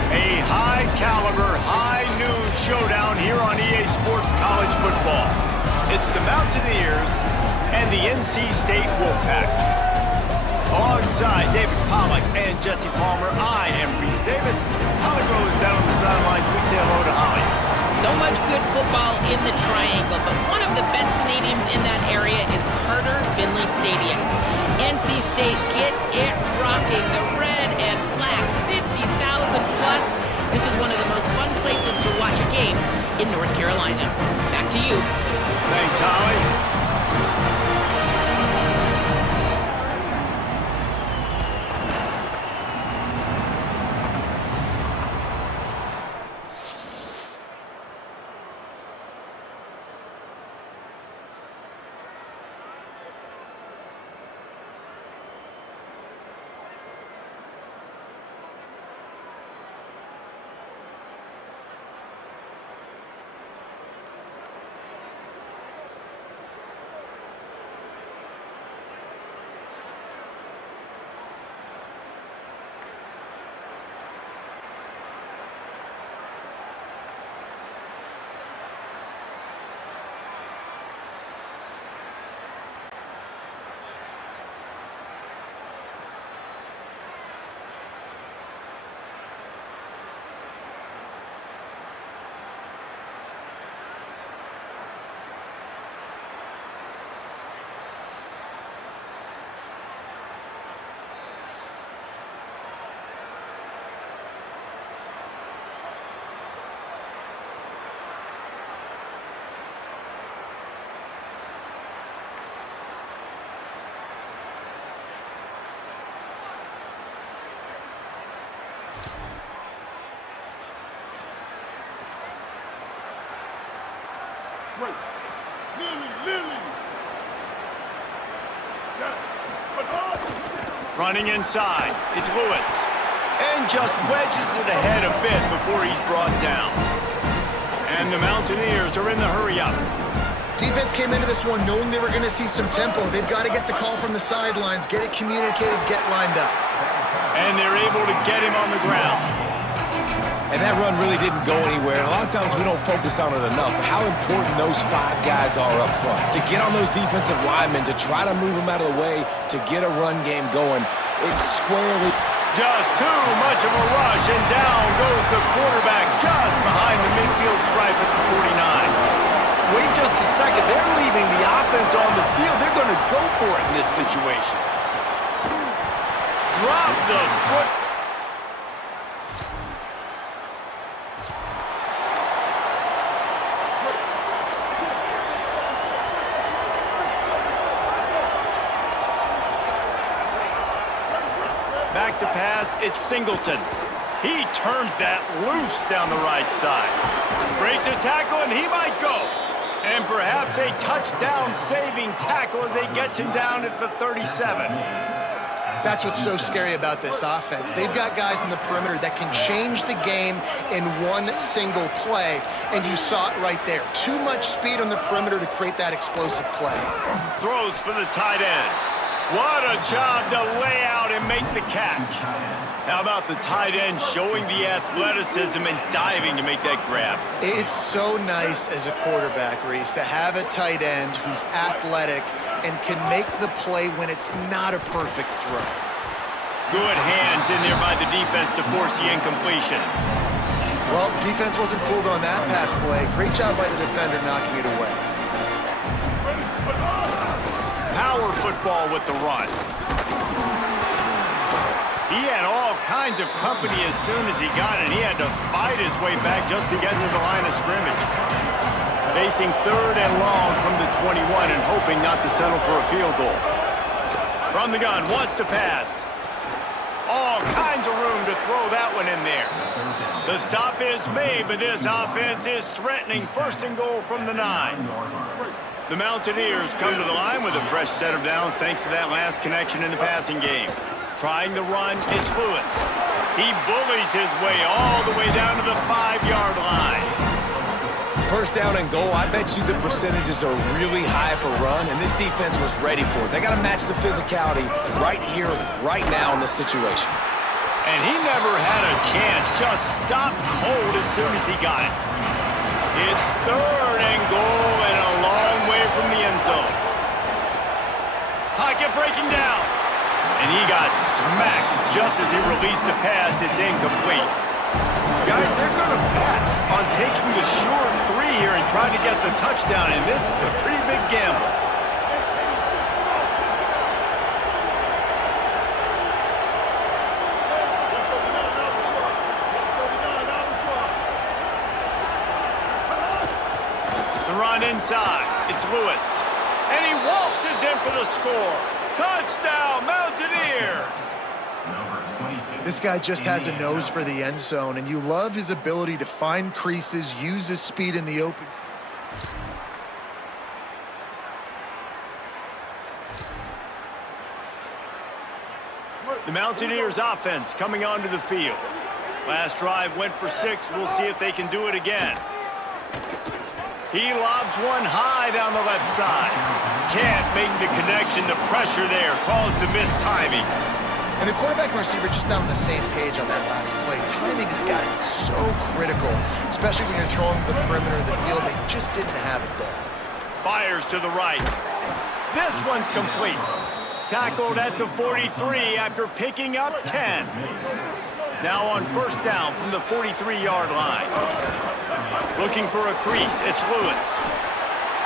A high-caliber, high-noon showdown here on EA Sports College Football. It's the Mountaineers and the NC State Wolfpack. Alongside David Pollack and Jesse Palmer, I am Reese Davis. Holly Rose down on the sidelines. We say hello to Holly. So much good football in the Triangle, but one of the best stadiums in that area is Carter Finley Stadium. NC State gets it rocking. The red and black, 50,000 plus. This is one of the most fun places to watch a game in North Carolina. Back to you. Thanks, Holly. Running inside, it's Lewis. And just wedges it ahead a bit before he's brought down. And the Mountaineers are in the hurry-up. Defense came into this one knowing they were going to see some tempo. They've got to get the call from the sidelines, get it communicated, get lined up. And they're able to get him on the ground. And that run really didn't go anywhere. And a lot of times we don't focus on it enough, but how important those 5 guys are up front. To get on those defensive linemen, to try to move them out of the way, to get a run game going, it's squarely... Just too much of a rush, and down goes the quarterback just behind the midfield stripe at the 49. Wait just a second. They're leaving the offense on the field. They're going to go for it in this situation. Drop the foot. Back to pass, it's Singleton. He turns that loose down the right side. Breaks a tackle, and he might go. And perhaps a touchdown-saving tackle as he gets him down at the 37. That's what's so scary about this offense. They've got guys in the perimeter that can change the game in one single play, and you saw it right there. Too much speed on the perimeter to create that explosive play. Throws for the tight end. What a job to lay out and make the catch. How about the tight end showing the athleticism and diving to make that grab? It's so nice as a quarterback, Reese, to have a tight end who's athletic and can make the play when it's not a perfect throw. Good hands in there by the defense to force the incompletion. Well, defense wasn't fooled on that pass play. Great job by the defender knocking it away. Power football with the run. He had all kinds of company as soon as he got it. He had to fight his way back just to get to the line of scrimmage. Facing 3rd and long from the 21 and hoping not to settle for a field goal. From the gun, wants to pass. All kinds of room to throw that one in there. The stop is made, but this offense is threatening 1st and goal from the 9. The Mountaineers come to the line with a fresh set of downs thanks to that last connection in the passing game. Trying to run, it's Lewis. He bullies his way all the way down to the 5-yard line. First down and goal, I bet you the percentages are really high for run, and this defense was ready for it. They got to match the physicality right here, right now in this situation. And he never had a chance. Just stopped cold as soon as he got it. It's third and goal and a long way from the end zone. Pocket breaking down. And he got smacked just as he released the pass. It's incomplete. Guys, they're going to pass on taking the short three here and trying to get the touchdown, and this is a pretty big gamble. The run inside. It's Lewis. And he waltzes in for the score. Touchdown, Mountaineers! This guy just has a nose for the end zone, and you love his ability to find creases, use his speed in the open. The Mountaineers offense coming onto the field. Last drive went for 6. We'll see if they can do it again. He lobs one high down the left side. Can't make the connection. The pressure there caused the missed timing. And the quarterback and receiver just not on the same page on that last play. Timing has got to be so critical, especially when you're throwing the perimeter of the field. They just didn't have it there. Fires to the right. This one's complete. Tackled at the 43 after picking up 10. Now on first down from the 43-yard line. Looking for a crease. It's Lewis.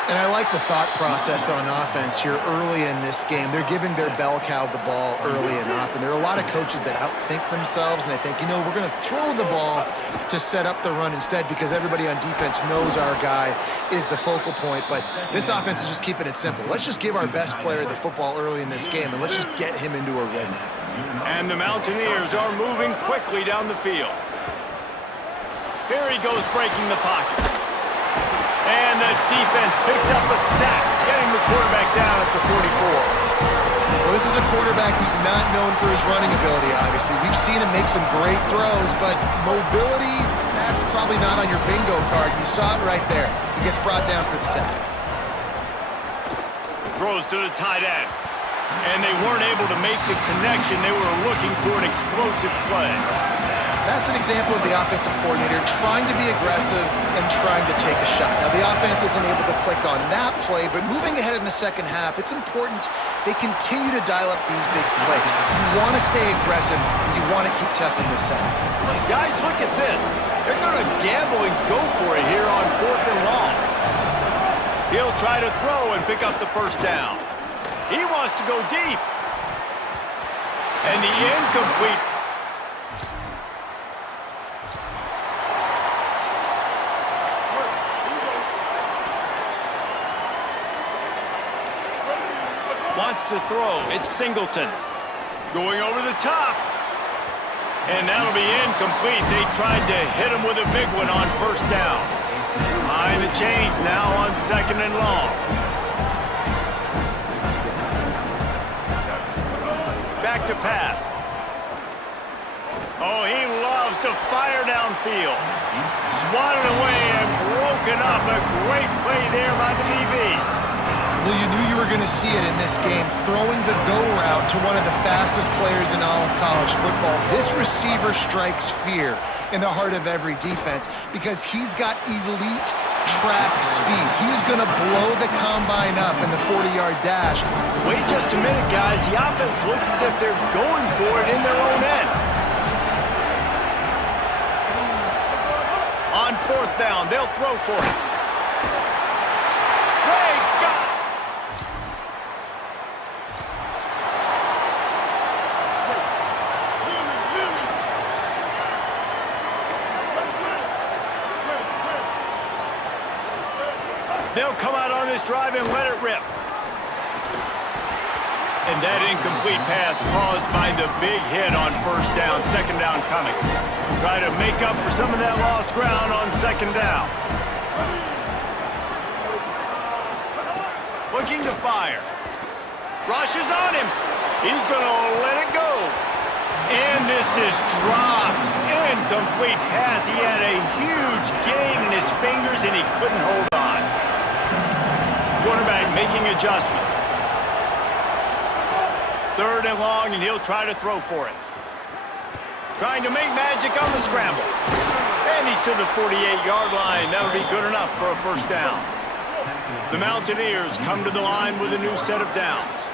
And I like the thought process on offense here early in this game. They're giving their bell cow the ball early and often. There are a lot of coaches that outthink themselves, and they think, you know, we're going to throw the ball to set up the run instead because everybody on defense knows our guy is the focal point. But this offense is just keeping it simple. Let's just give our best player the football early in this game, and let's just get him into a rhythm. And the Mountaineers are moving quickly down the field. Here he goes breaking the pocket. And the defense picks up a sack, getting the quarterback down at the 44. Well, this is a quarterback who's not known for his running ability, obviously. We've seen him make some great throws, but mobility, that's probably not on your bingo card. You saw it right there. He gets brought down for the sack. Throws to the tight end. And they weren't able to make the connection. They were looking for an explosive play. That's an example of the offensive coordinator trying to be aggressive and trying to take a shot. Now, the offense isn't able to click on that play, but moving ahead in the second half, it's important they continue to dial up these big plays. You want to stay aggressive, and you want to keep testing this center. Guys, look at this. They're going to gamble and go for it here on 4th and long. He'll try to throw and pick up the first down. He wants to go deep. And the incomplete. Wants to throw. It's Singleton. Going over the top. And that'll be incomplete. They tried to hit him with a big one on first down. Behind the chains now on 2nd and long. Back to pass. Oh, he loves to fire downfield. Swatted away and broken up. A great play there by the DB. Well, you knew you were going to see it in this game, throwing the go route to one of the fastest players in all of college football. This receiver strikes fear in the heart of every defense because he's got elite track speed. He's going to blow the combine up in the 40-yard dash. Wait just a minute, guys. The offense looks as if they're going for it in their own end. On 4th down, they'll throw for it. They'll come out on this drive and let it rip. And that incomplete pass caused by the big hit on first down, 2nd down coming. Try to make up for some of that lost ground on 2nd down. Looking to fire. Rushes on him. He's going to let it go. And this is dropped. Incomplete pass. He had a huge gain in his fingers, and he couldn't hold on. Quarterback making adjustments. 3rd and long, and he'll try to throw for it. Trying to make magic on the scramble. And he's to the 48-yard line. That'll be good enough for a 1st down. The Mountaineers come to the line with a new set of downs.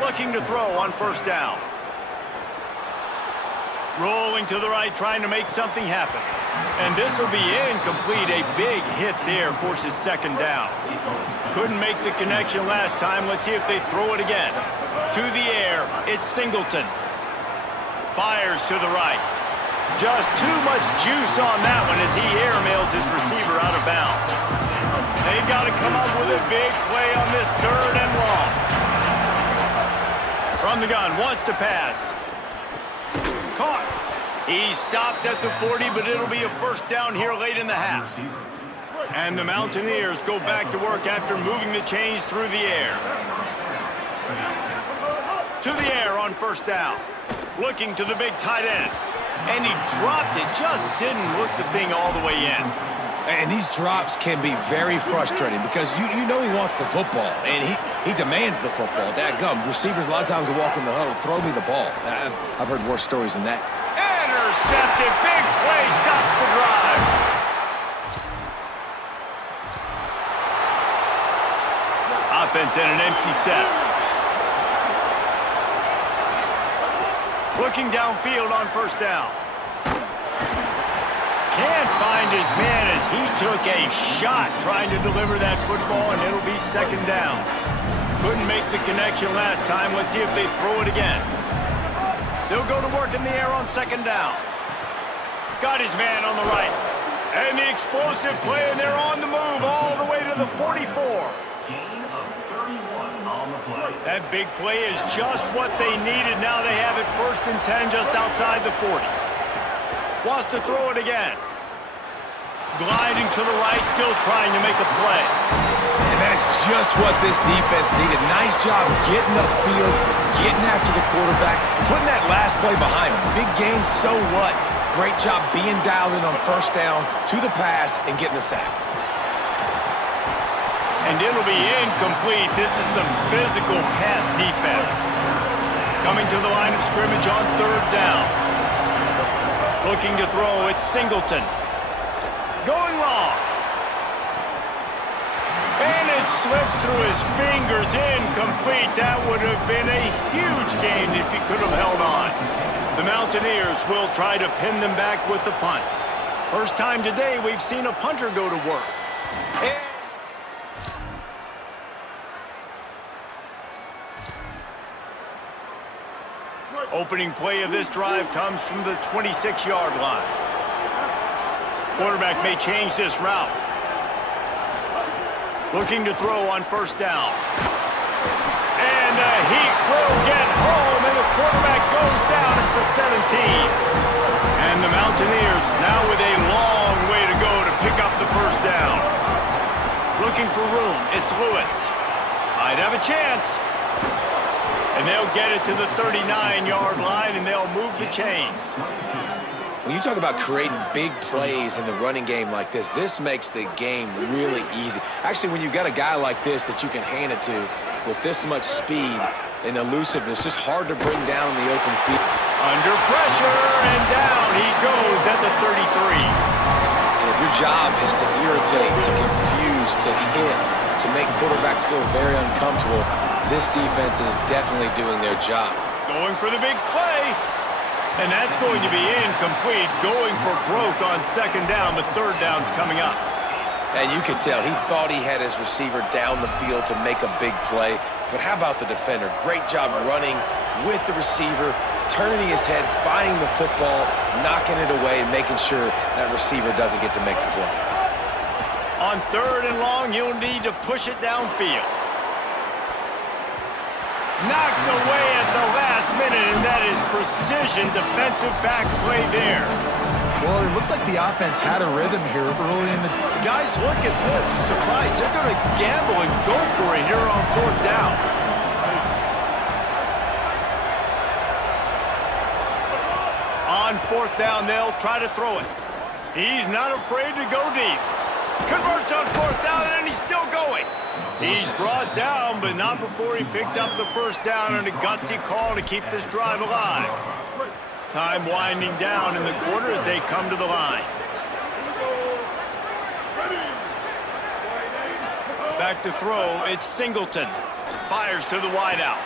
Looking to throw on 1st down. Rolling to the right, trying to make something happen. And this will be incomplete. A big hit there forces 2nd down. Couldn't make the connection last time. Let's see if they throw it again. To the air, it's Singleton. Fires to the right. Just too much juice on that one as he airmails his receiver out of bounds. They've got to come up with a big play on this 3rd and long. From the gun, wants to pass. Caught. He stopped at the 40, but it'll be a 1st down here late in the half. And the Mountaineers go back to work after moving the chains through the air. To the air on 1st down. Looking to the big tight end. And he dropped it, just didn't look the thing all the way in. And these drops can be very frustrating because you know he wants the football, and he demands the football. Dadgum, receivers a lot of times will walk in the huddle, throw me the ball. I've heard worse stories than that. Intercepted, big play, stops the drive. Offense in an empty set. Looking downfield on 1st down. Can't find his man as he took a shot trying to deliver that football, and it'll be 2nd down. Couldn't make the connection last time. Let's see if they throw it again. They'll go to work in the air on 2nd down. Got his man on the right. And the explosive play, and they're on the move all the way to the 44. That big play is just what they needed. Now they have it 1st and 10 just outside the 40. Wants to throw it again. Gliding to the right, still trying to make a play. And that is just what this defense needed. Nice job getting upfield, getting after the quarterback, putting that last play behind him. Big gain, so what? Great job being dialed in on 1st down to the pass and getting the sack. And it'll be incomplete. This is some physical pass defense. Coming to the line of scrimmage on 3rd down. Looking to throw, it's Singleton. Going long. And it slips through his fingers, incomplete. That would have been a huge gain if he could have held on. The Mountaineers will try to pin them back with the punt. First time today we've seen a punter go to work. Opening play of this drive comes from the 26-yard line. Quarterback may change this route. Looking to throw on 1st down. And the heat will get home, and the quarterback goes down at the 17. And the Mountaineers now with a long way to go to pick up the 1st down. Looking for room, it's Lewis. Might have a chance. And they'll get it to the 39-yard line, and they'll move the chains. When you talk about creating big plays in the running game like this makes the game really easy. Actually, when you've got a guy like this that you can hand it to with this much speed and elusiveness, just hard to bring down in the open field. Under pressure, and down he goes at the 33. And if your job is to irritate, to confuse, to hit, to make quarterbacks feel very uncomfortable, this defense is definitely doing their job. Going for the big play. And that's going to be incomplete. Going for broke on 2nd down, but 3rd down's coming up. And you could tell he thought he had his receiver down the field to make a big play. But how about the defender? Great job running with the receiver, turning his head, finding the football, knocking it away, and making sure that receiver doesn't get to make the play. On 3rd and long, you'll need to push it downfield. Knocked away at the last minute, and that is precision defensive back play there. Well, it looked like the offense had a rhythm here early in the... Guys, look at this. I'm surprised. They're going to gamble and go for it here on 4th down. 4th down, they'll try to throw it. He's not afraid to go deep. Converts on 4th down, and he's still going. He's brought down, but not before he picks up the 1st down and a gutsy call to keep this drive alive. Time winding down in the quarter as they come to the line. Back to throw, it's Singleton. Fires to the wideout.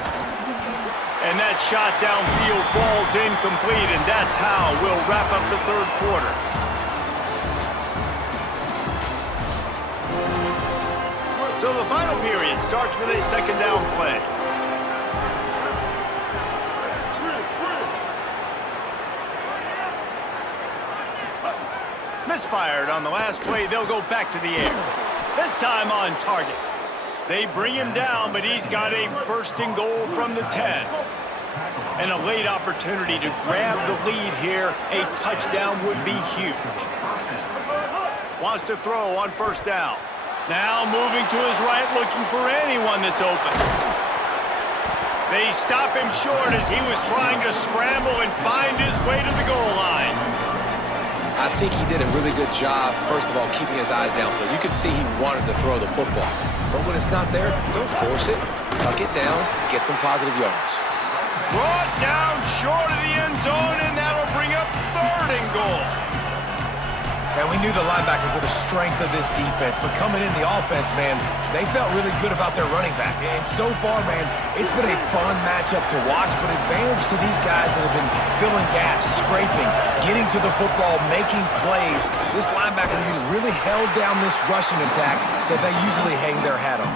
And that shot downfield falls incomplete, and that's how we'll wrap up the 3rd quarter. So the final period starts with a 2nd down play. Misfired on the last play, they'll go back to the air. This time on target. They bring him down, but he's got a 1st and goal from the 10. And a late opportunity to grab the lead here. A touchdown would be huge. Wants to throw on 1st down. Now moving to his right, looking for anyone that's open. They stop him short as he was trying to scramble and find his way to the goal line. I think he did a really good job, first of all, keeping his eyes downfield. You could see he wanted to throw the football. But when it's not there, don't force it. Tuck it down, get some positive yards. Brought down short of the end zone, and that'll bring up 3rd and goal. Man, we knew the linebackers were the strength of this defense, but coming in the offense, man, they felt really good about their running back. And so far, man, it's been a fun matchup to watch, but advantage to these guys that have been filling gaps, scraping, getting to the football, making plays. This linebacker unit really held down this rushing attack that they usually hang their hat on.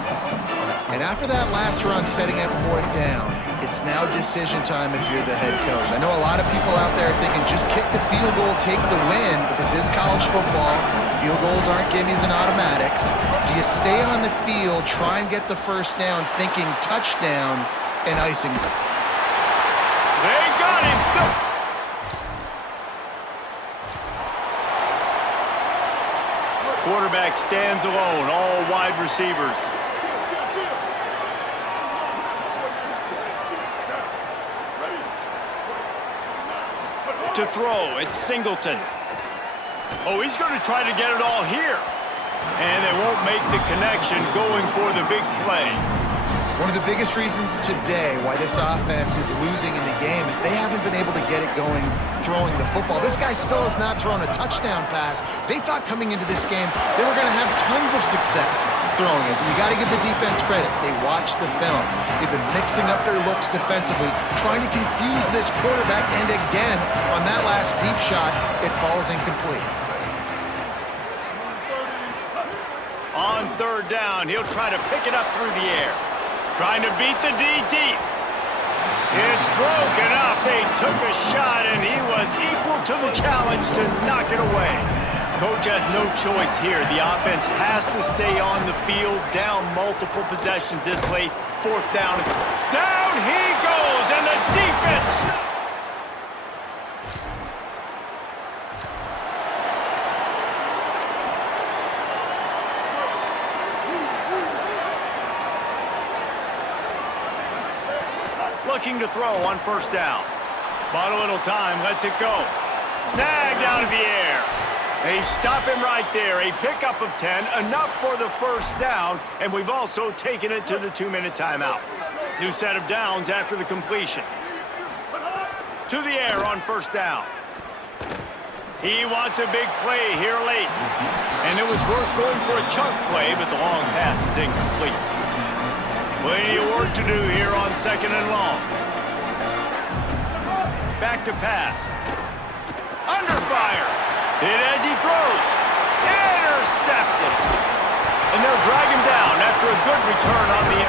And after that last run setting up 4th down, it's now decision time if you're the head coach. I know a lot of people out there thinking just kick the field goal, take the win, but this is college football. Field goals aren't gimmies and automatics. Do you stay on the field, try and get the 1st down, thinking touchdown and icing? They got him. Quarterback stands alone, all wide receivers. To throw, it's Singleton. Oh, he's going to try to get it all here. And they won't make the connection going for the big play. One of the biggest reasons today why this offense is losing in the game is they haven't been able to get it going throwing the football. This guy still has not thrown a touchdown pass. They thought coming into this game they were going to have tons of success throwing it. You got to give the defense credit. They watched the film. They've been mixing up their looks defensively, trying to confuse this quarterback, and again, on that last deep shot, it falls incomplete. On 3rd down, he'll try to pick it up through the air. Trying to beat the D deep. It's broken up. They took a shot, and he was equal to the challenge to knock it away. Coach has no choice here. The offense has to stay on the field, down multiple possessions this late. 4th down. Down he goes, and the defense... Looking to throw on 1st down. Bought a little time, lets it go. Snagged out of the air. They stop him right there. A pickup of 10, enough for the 1st down, and we've also taken it to the 2-minute timeout. New set of downs after the completion. To the air on 1st down. He wants a big play here late. And it was worth going for a chunk play, but the long pass is incomplete. Plenty of work to do here on 2nd and long. Back to pass. Under fire. Hit as he throws. Intercepted. And they'll drag him down after a good return on the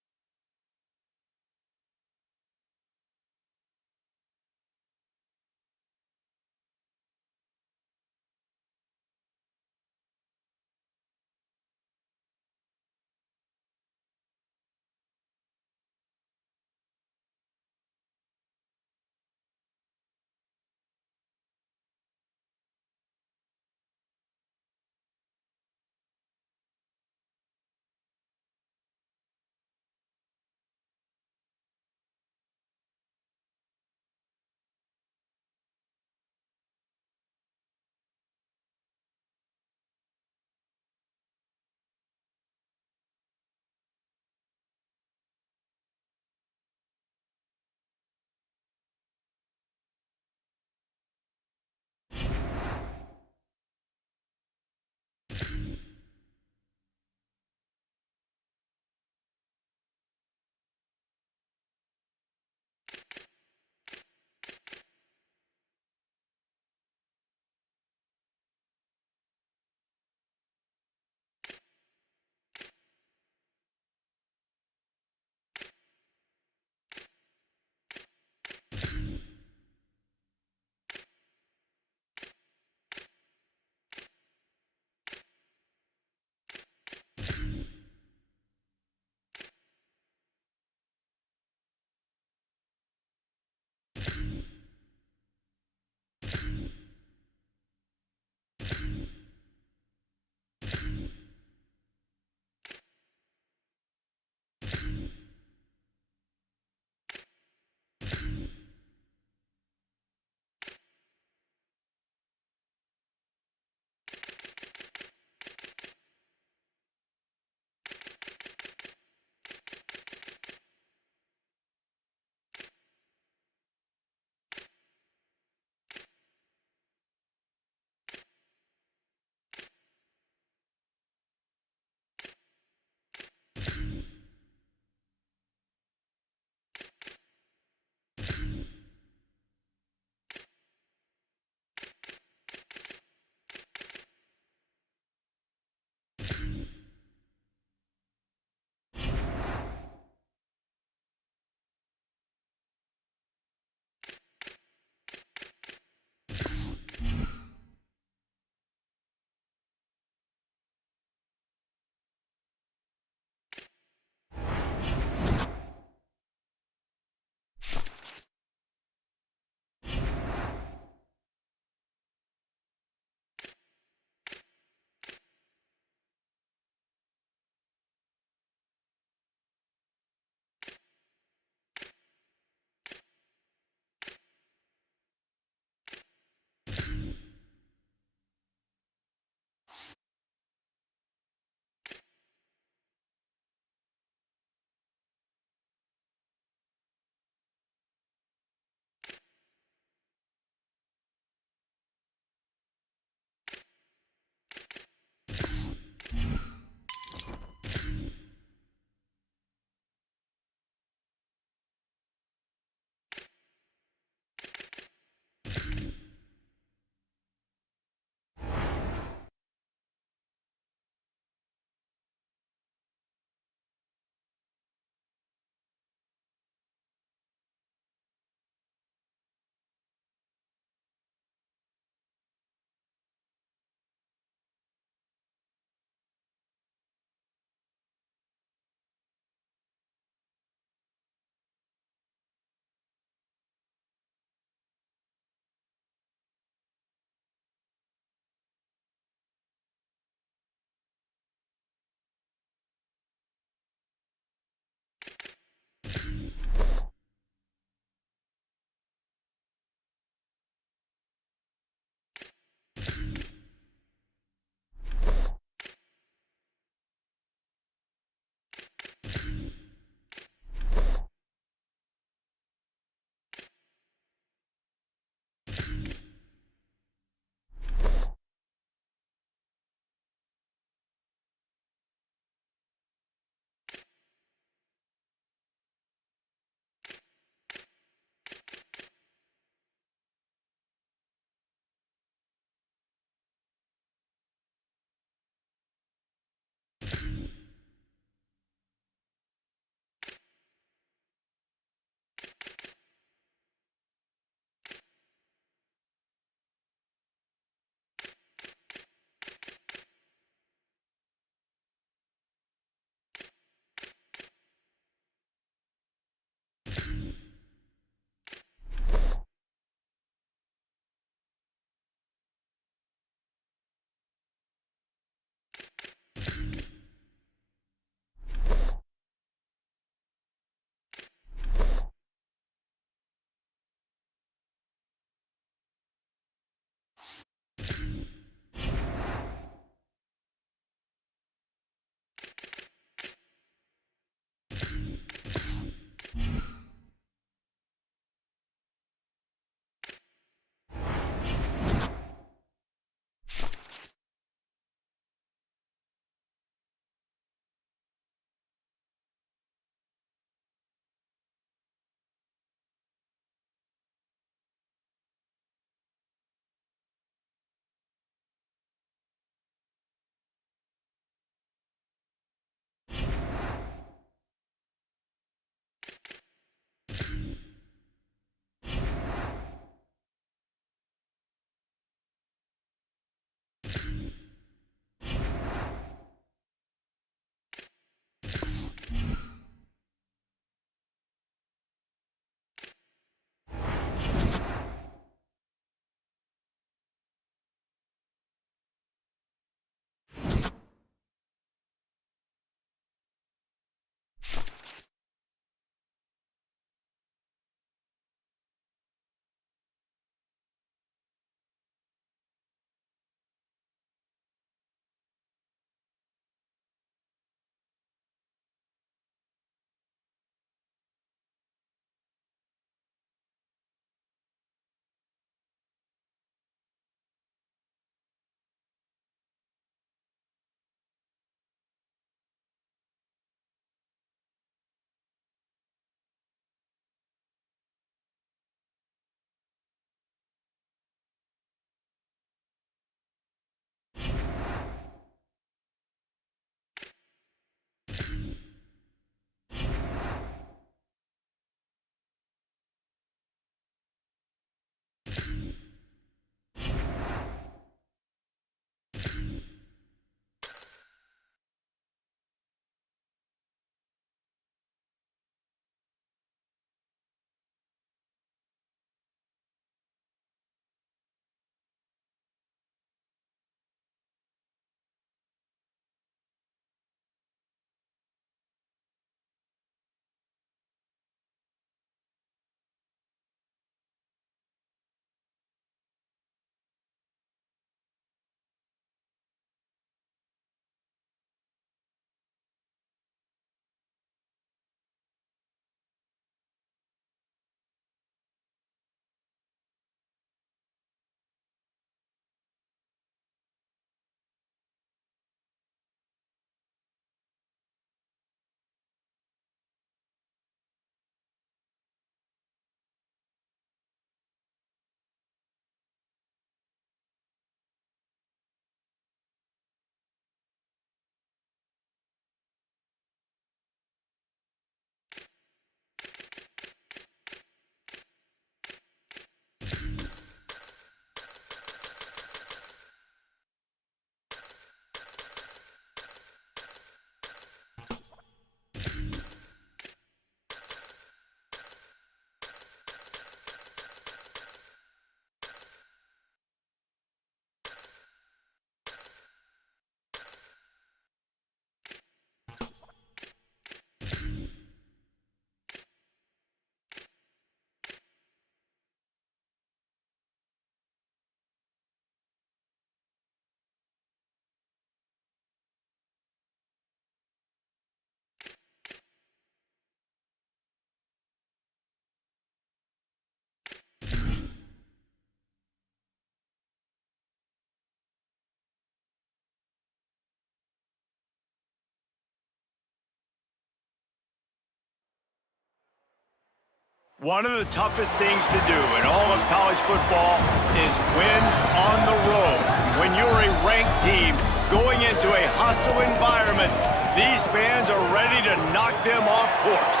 One of the toughest things to do in all of college football is win on the road. When you're a ranked team going into a hostile environment, these fans are ready to knock them off course.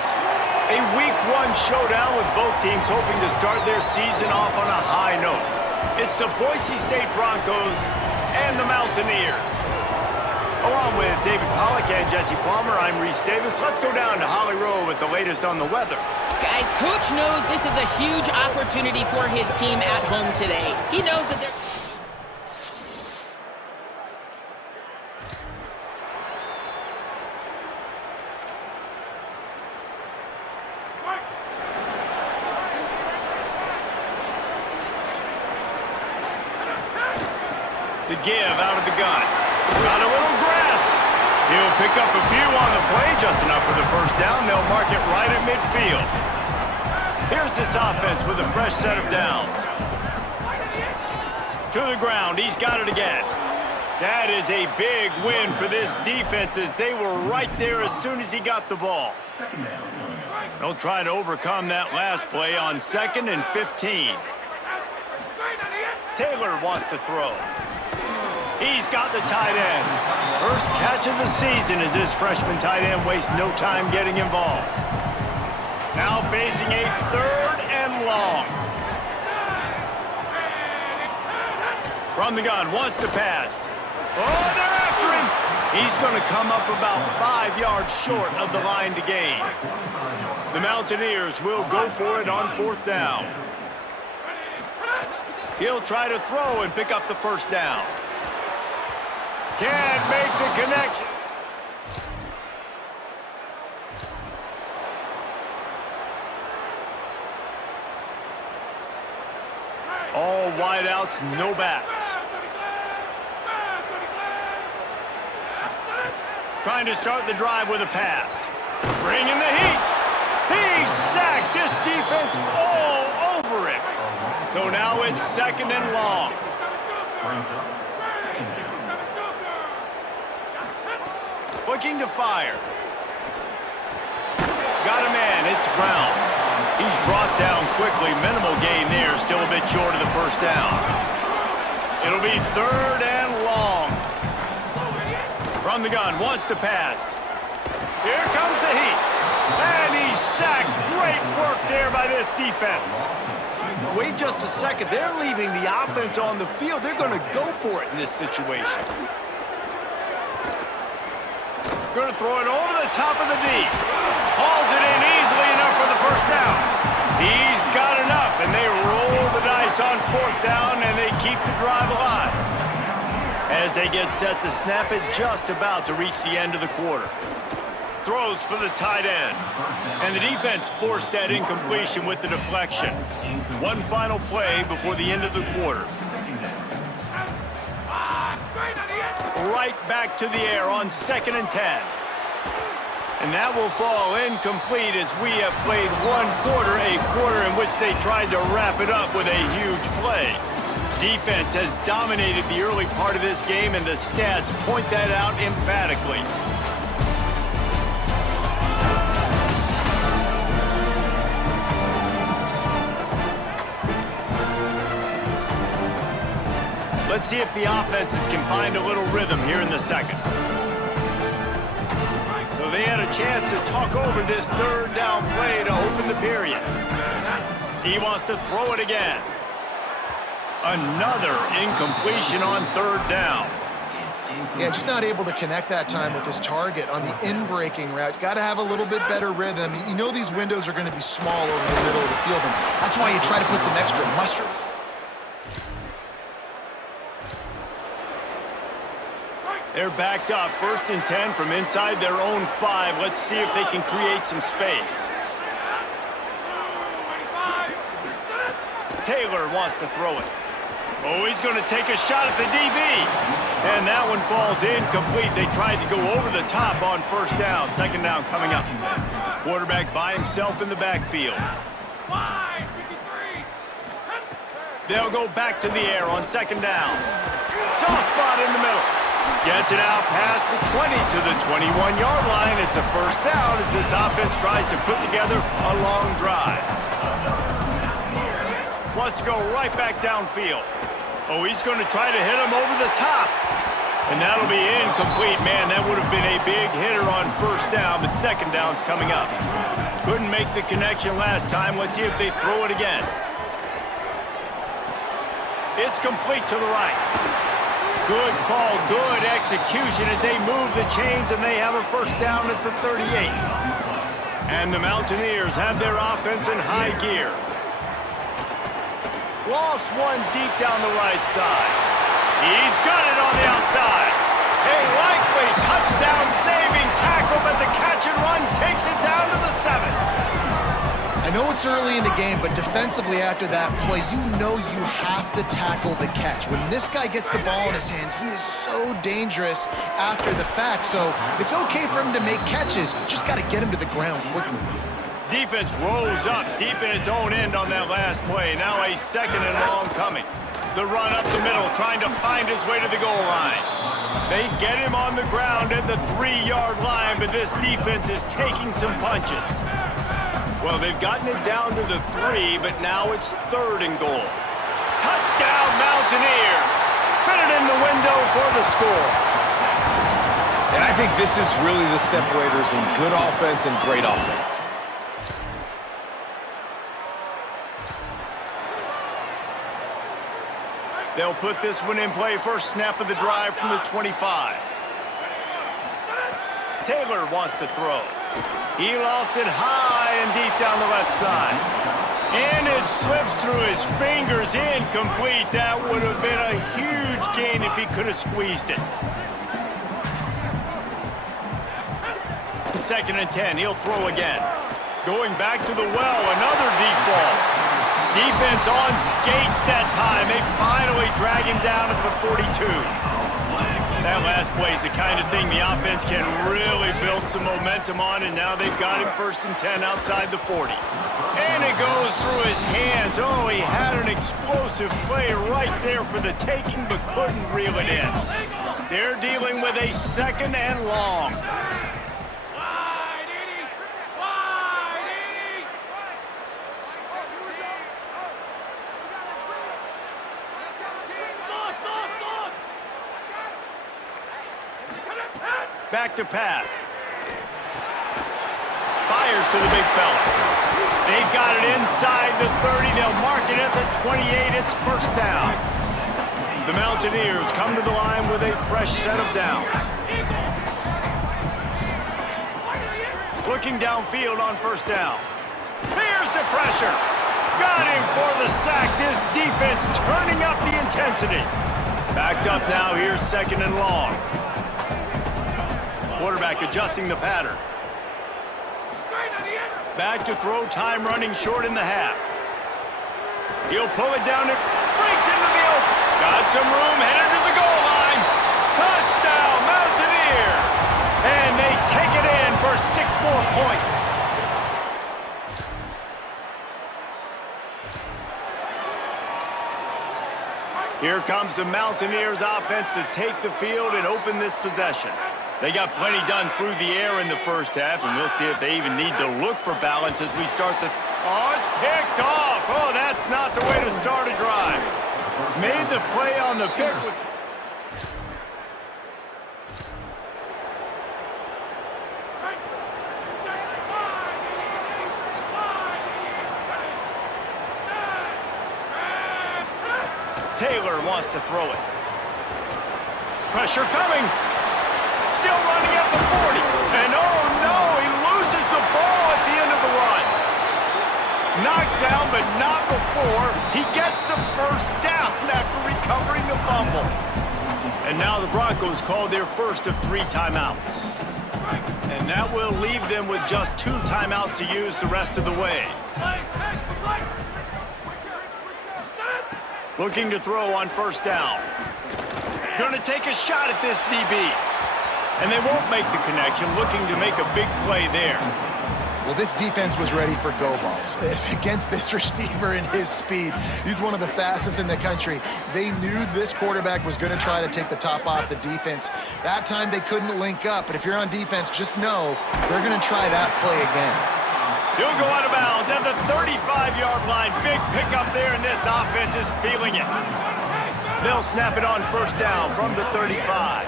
A Week 1 showdown with both teams hoping to start their season off on a high note. It's the Boise State Broncos and the Mountaineers. Along with David Pollack and Jesse Palmer, I'm Reese Davis. Let's go down to Holly Rowe with the latest on the weather. Guys, Coach knows this is a huge opportunity for his team at home today. He knows that they're... The give out of the gun. Got a little grass. He'll pick up a few on the play, just enough for the first down. They'll mark it right at midfield. Here's this offense with a fresh set of downs. To the ground. He's got it again. That is a big win for this defense as they were right there as soon as he got the ball. They'll try to overcome that last play on 2nd and 15. Taylor wants to throw. He's got the tight end. First catch of the season as this freshman tight end wastes no time getting involved. Now facing a 3rd and long. From the gun, wants to pass. Oh, they're after him. He's going to come up about 5 yards short of the line to gain. The Mountaineers will go for it on 4th down. He'll try to throw and pick up the first down. Can't make the connection. All wideouts, no backs. Trying to start the drive with a pass. Bringing the heat. He's sacked. This defense all over it. So now it's 2nd and long. Looking to fire. Got a man. It's Brown. He's brought down quickly. Minimal gain there. Still a bit short of the first down. It'll be 3rd and long. From the gun. Wants to pass. Here comes the heat. And he's sacked. Great work there by this defense. Wait just a second. They're leaving the offense on the field. They're going to go for it in this situation. Going to throw it over the top of the D. Hauls it in easily enough for the first down. He's got enough, and they roll the dice on 4th down, and they keep the drive alive. As they get set to snap it, just about to reach the end of the quarter. Throws for the tight end. And the defense forced that incompletion with the deflection. One final play before the end of the quarter. Right back to the air on 2nd and 10. And that will fall incomplete as we have played one quarter, a quarter in which they tried to wrap it up with a huge play. Defense has dominated the early part of this game, and the stats point that out emphatically. Let's see if the offenses can find a little rhythm here in the 2nd. So they had a chance to talk over this 3rd down play to open the period. He wants to throw it again. Another incompletion on 3rd down. Yeah, just not able to connect that time with his target on the in-breaking route. Got to have a little bit better rhythm. You know these windows are going to be small over the middle of the field, and that's why you try to put some extra mustard. They're backed up, 1st and 10 from inside their own 5. Let's see if they can create some space. Taylor wants to throw it. Oh, he's going to take a shot at the DB. And that one falls incomplete. They tried to go over the top on 1st down. 2nd down coming up. Quarterback by himself in the backfield. They'll go back to the air on 2nd down. Soft spot in the middle. Gets it out past the 20 to the 21-yard line. It's a 1st down as this offense tries to put together a long drive. Wants to go right back downfield. Oh, he's going to try to hit him over the top. And that'll be incomplete. Man, that would have been a big hitter on first down, but second down's coming up. Couldn't make the connection last time. Let's see if they throw it again. It's complete to the right. Good call, good execution as they move the chains, and they have a first down at the 38. And the Mountaineers have their offense in high gear. Lost one deep down the right side. He's got it on the outside. A likely touchdown-saving tackle, but the catch and run takes it down to the 7. I know it's early in the game, but defensively after that play, you know you have to tackle the catch. When this guy gets the ball in his hands, he is so dangerous after the fact. So it's okay for him to make catches. Just got to get him to the ground quickly. Defense rolls up deep in its own end on that last play. Now a second and long coming. The run up the middle, trying to find his way to the goal line. They get him on the ground at the 3-yard line, but this defense is taking some punches. Well, they've gotten it down to the 3, but now it's 3rd and goal. Touchdown, Mountaineers! Fit it in the window for the score. And I think this is really the separators in good offense and great offense. They'll put this one in play. First snap of the drive from the 25. Taylor wants to throw. He lost it high and deep down the left side. And it slips through his fingers, incomplete. That would have been a huge gain if he could have squeezed it. 2nd and 10, he'll throw again. Going back to the well, another deep ball. Defense on skates that time. They finally drag him down at the 42. That last play is the kind of thing the offense can really build some momentum on, and now they've got him 1st and 10 outside the 40. And it goes through his hands. Oh, he had an explosive play right there for the taking, but couldn't reel it in. They're dealing with a 2nd and long. Back to pass. Fires to the big fella. They've got it inside the 30. They'll mark it at the 28. It's first down. The Mountaineers come to the line with a fresh set of downs. Looking downfield on first down. Here's the pressure. Got him for the sack. This defense turning up the intensity. Backed up now. Here's 2nd and long. Quarterback adjusting the pattern. Back to throw, time running short in the half. He'll pull it down and breaks into the open. Got some room, headed to the goal line. Touchdown, Mountaineers! And they take it in for 6 more points. Here comes the Mountaineers offense to take the field and open this possession. They got plenty done through the air in the first half, and we'll see if they even need to look for balance as we start the... Oh, it's picked off! Oh, that's not the way to start a drive. Made the play on the pick was... Taylor wants to throw it. Pressure coming. Still running at the 40. And oh no, he loses the ball at the end of the run. Knocked down, but not before. He gets the first down after recovering the fumble. And now the Broncos called their first of 3 timeouts. And that will leave them with just 2 timeouts to use the rest of the way. Looking to throw on first down. Gonna take a shot at this DB. And they won't make the connection, looking to make a big play there. Well, this defense was ready for go balls. Against this receiver and his speed, he's one of the fastest in the country. They knew this quarterback was going to try to take the top off the defense. That time they couldn't link up, but if you're on defense, just know they're going to try that play again. He'll go out of bounds at the 35-yard line. Big pickup there, and this offense is feeling it. They'll snap it on first down from the 35.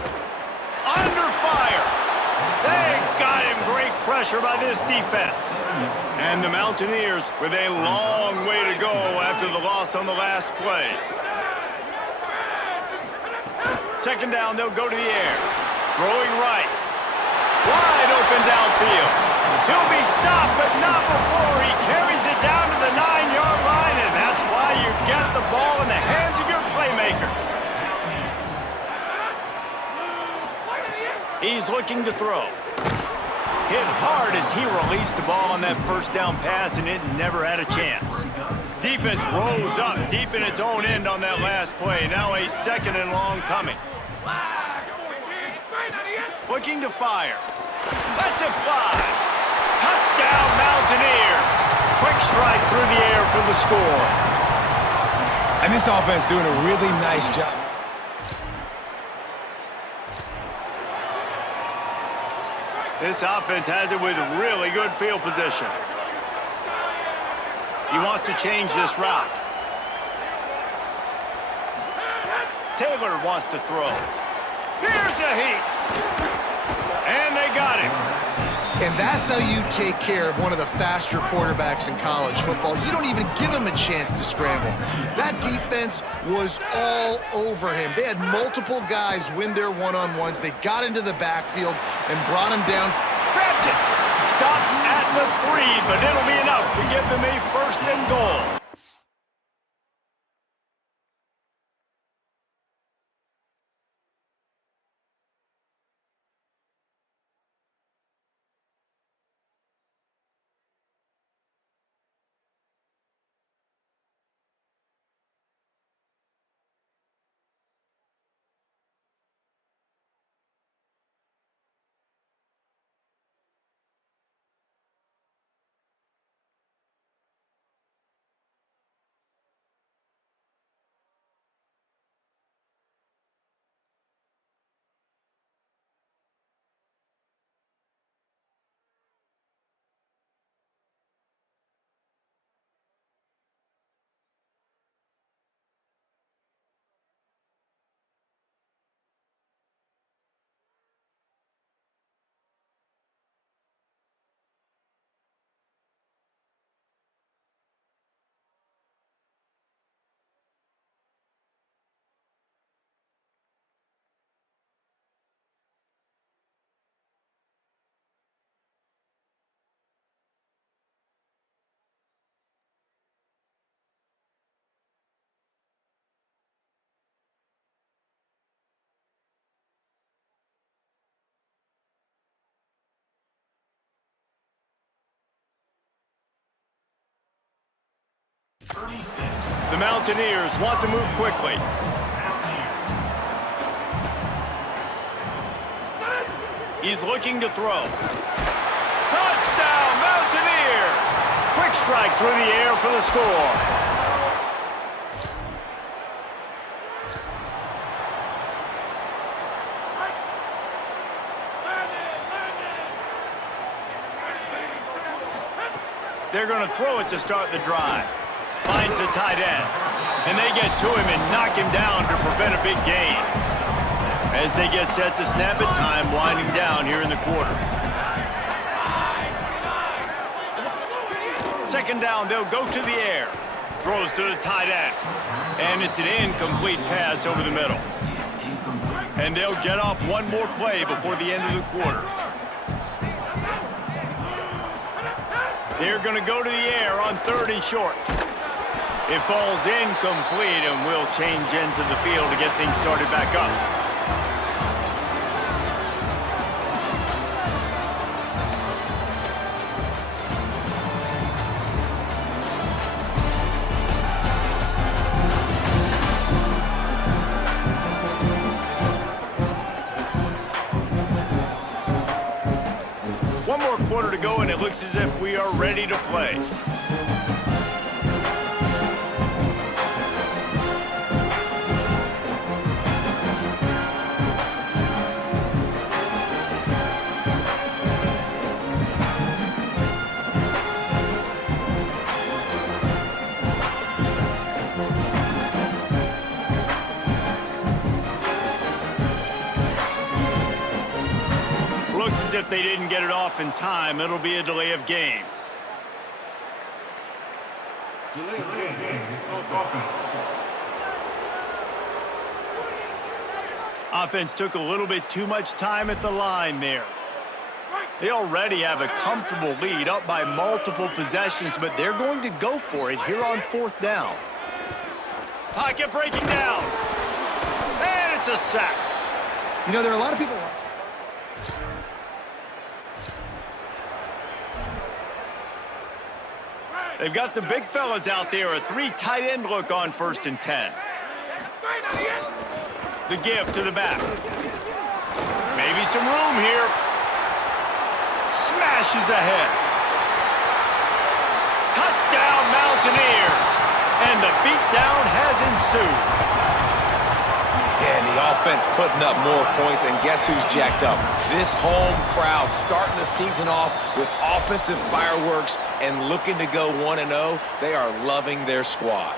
Under fire. They got him. Great pressure by this defense. And the Mountaineers with a long way to go after the loss on the last play. Second down, they'll go to the air. Throwing right. Wide open downfield. He'll be stopped, but not before he carries it down to the 9-yard line, and that's why you get the ball in the hands of your playmakers. He's looking to throw. Hit hard as he released the ball on that first down pass, and it never had a chance. Defense rose up deep in its own end on that last play. Now a second and long coming. Looking to fire. Lets it fly. Touchdown, Mountaineers. Quick strike through the air for the score. And this offense doing a really nice job. This offense has it with really good field position. He wants to change this route. Taylor wants to throw. Here's a heat. And they got him. And that's how you take care of one of the faster quarterbacks in college football. You don't even give him a chance to scramble. That defense was all over him. They had multiple guys win their one-on-ones. They got into the backfield and brought him down. Grabs it. Stopped at the 3, but it'll be enough to give them a first and goal. The Mountaineers want to move quickly. He's looking to throw. Touchdown, Mountaineers! Quick strike through the air for the score. They're going to throw it to start the drive. Finds the tight end. And they get to him and knock him down to prevent a big gain. As they get set to snap it, time winding down here in the quarter. Second down, they'll go to the air. Throws to the tight end. And it's an incomplete pass over the middle. And they'll get off one more play before the end of the quarter. They're going to go to the air on 3rd and short. It falls incomplete, and we'll change ends of the field to get things started back up. One more quarter to go, and it looks as if we are ready to play. Looks as if they didn't get it off in time. It'll be a delay of game. Offense took a little bit too much time at the line there. They already have a comfortable lead, up by multiple possessions, but they're going to go for it here on 4th down. Pocket breaking down. And it's a sack. You know, there are a lot of people... They've got the big fellas out there, a 3 tight end look on 1st and 10. The give to the back. Maybe some room here. Smashes ahead. Touchdown, Mountaineers. And the beatdown has ensued. Yeah, and the offense putting up more points, and guess who's jacked up? This home crowd starting the season off with offensive fireworks and looking to go 1-0. They are loving their squad.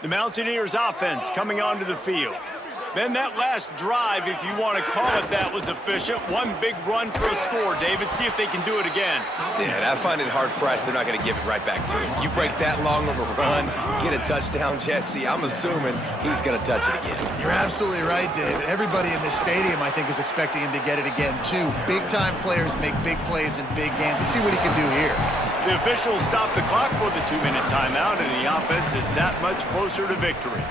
The Mountaineers offense coming onto the field. Then that last drive, if you want to call it that, was efficient. One big run for a score, David. See if they can do it again. Yeah, and I find it hard-pressed they're not going to give it right back to him. You break that long of a run, get a touchdown, Jesse, I'm assuming he's going to touch it again. You're absolutely right, David. Everybody in this stadium, I think, is expecting him to get it again, too. Big-time players make big plays in big games. Let's see what he can do here. The officials stopped the clock for the 2-minute timeout, and the offense is that much closer to victory.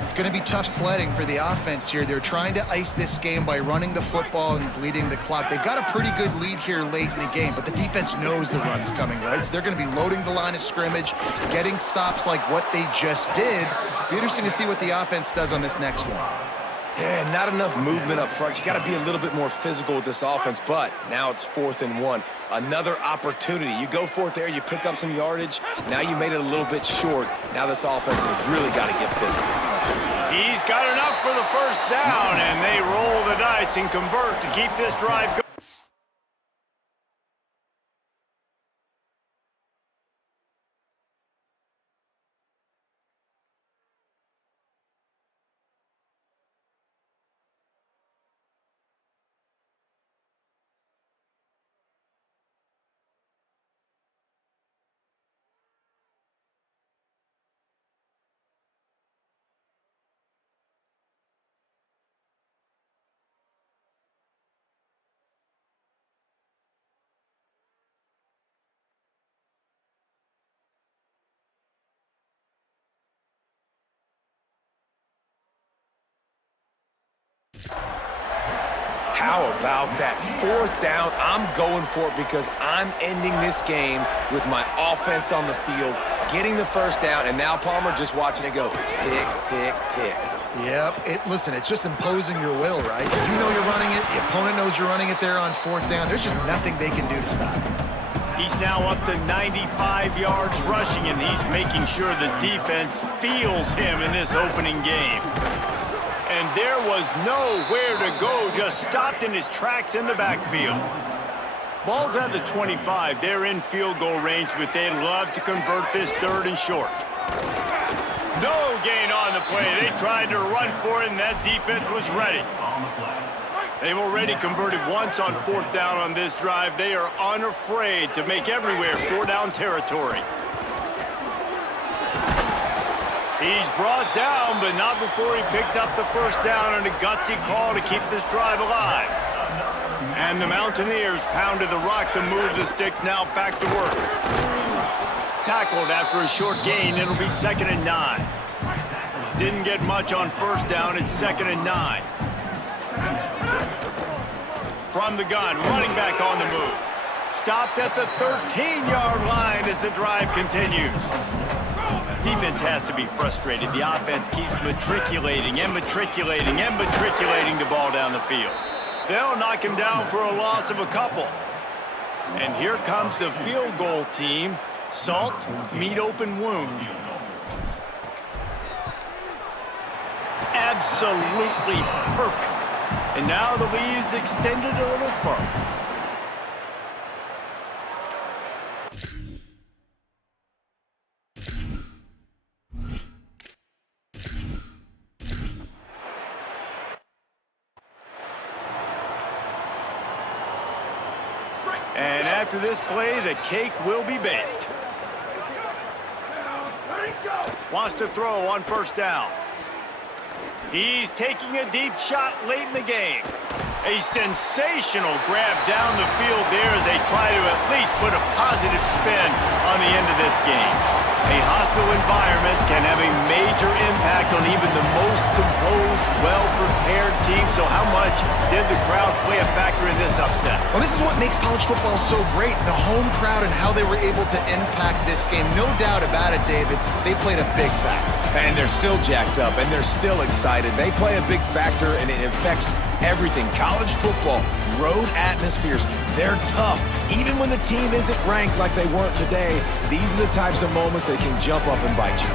It's going to be tough sledding for the offense here. They're trying to ice this game by running the football and bleeding the clock. They've got a pretty good lead here late in the game, but the defense knows the run's coming, right? So they're going to be loading the line of scrimmage, getting stops like what they just did. Be interesting to see what the offense does on this next one. Yeah, not enough movement up front. You got to be a little bit more physical with this offense, but now it's 4th and 1. Another opportunity. You go for it there, you pick up some yardage. Now you made it a little bit short. Now this offense has really got to get physical. He's got enough for the 1st down, and they roll the dice and convert to keep this drive going. How about that 4th down? I'm going for it because I'm ending this game with my offense on the field, getting the 1st down, and now Palmer just watching it go tick, tick, tick. Yep. Listen, it's just imposing your will, right? You know you're running it. The opponent knows you're running it there on 4th down. There's just nothing they can do to stop it. He's now up to 95 yards rushing, and he's making sure the defense feels him in this opening game. And there was nowhere to go, just stopped in his tracks in the backfield. Ball's at the 25. They're in field goal range, but they'd love to convert this 3rd and short. No gain on the play. They tried to run for it, and that defense was ready. They've already converted once on 4th down on this drive. They are unafraid to make everywhere 4-down territory. He's brought down, but not before he picks up the first down and a gutsy call to keep this drive alive. And the Mountaineers pounded the rock to move the sticks, now back to work. Tackled after a short gain, it'll be 2nd and 9. Didn't get much on first down, it's 2nd and 9. From the gun, running back on the move. Stopped at the 13-yard line as the drive continues. Defense has to be frustrated. The offense keeps matriculating and matriculating and matriculating the ball down the field. They'll knock him down for a loss of a couple. And here comes the field goal team. Salt, meet open wound. Absolutely perfect. And now the lead is extended a little further. And after this play, the cake will be baked. Wants to throw on first down. He's taking a deep shot late in the game. A sensational grab down the field there as they try to at least put a positive spin on the end of this game. A hostile environment can have a major impact on even the most composed, well-prepared team. So how much did the crowd play a factor in this upset? Well, this is what makes college football so great, the home crowd and how they were able to impact this game. No doubt about it, David, they played a big factor. And they're still jacked up, and they're still excited. They play a big factor, and it affects everything. College football, road atmospheres, they're tough. Even when the team isn't ranked like they weren't today, these are the types of moments that can jump up and bite you.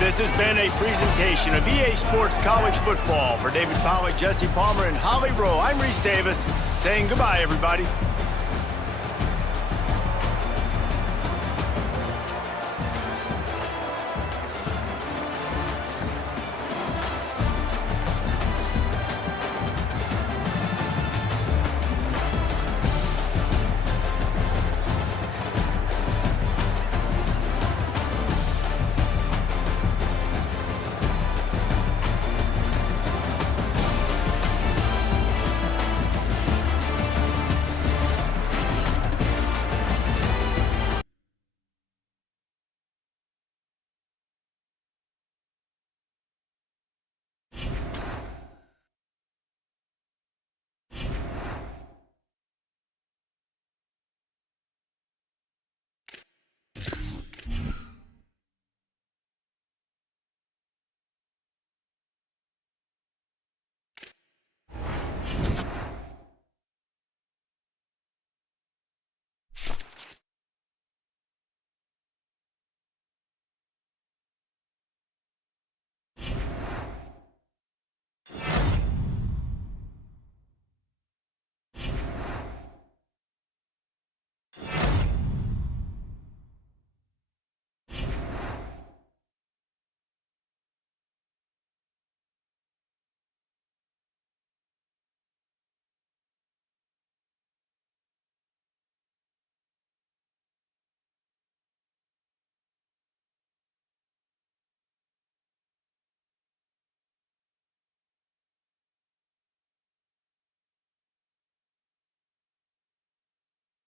This has been a presentation of EA Sports College Football. For David Pollack, Jesse Palmer, and Holly Rowe, I'm Reese Davis saying goodbye, everybody.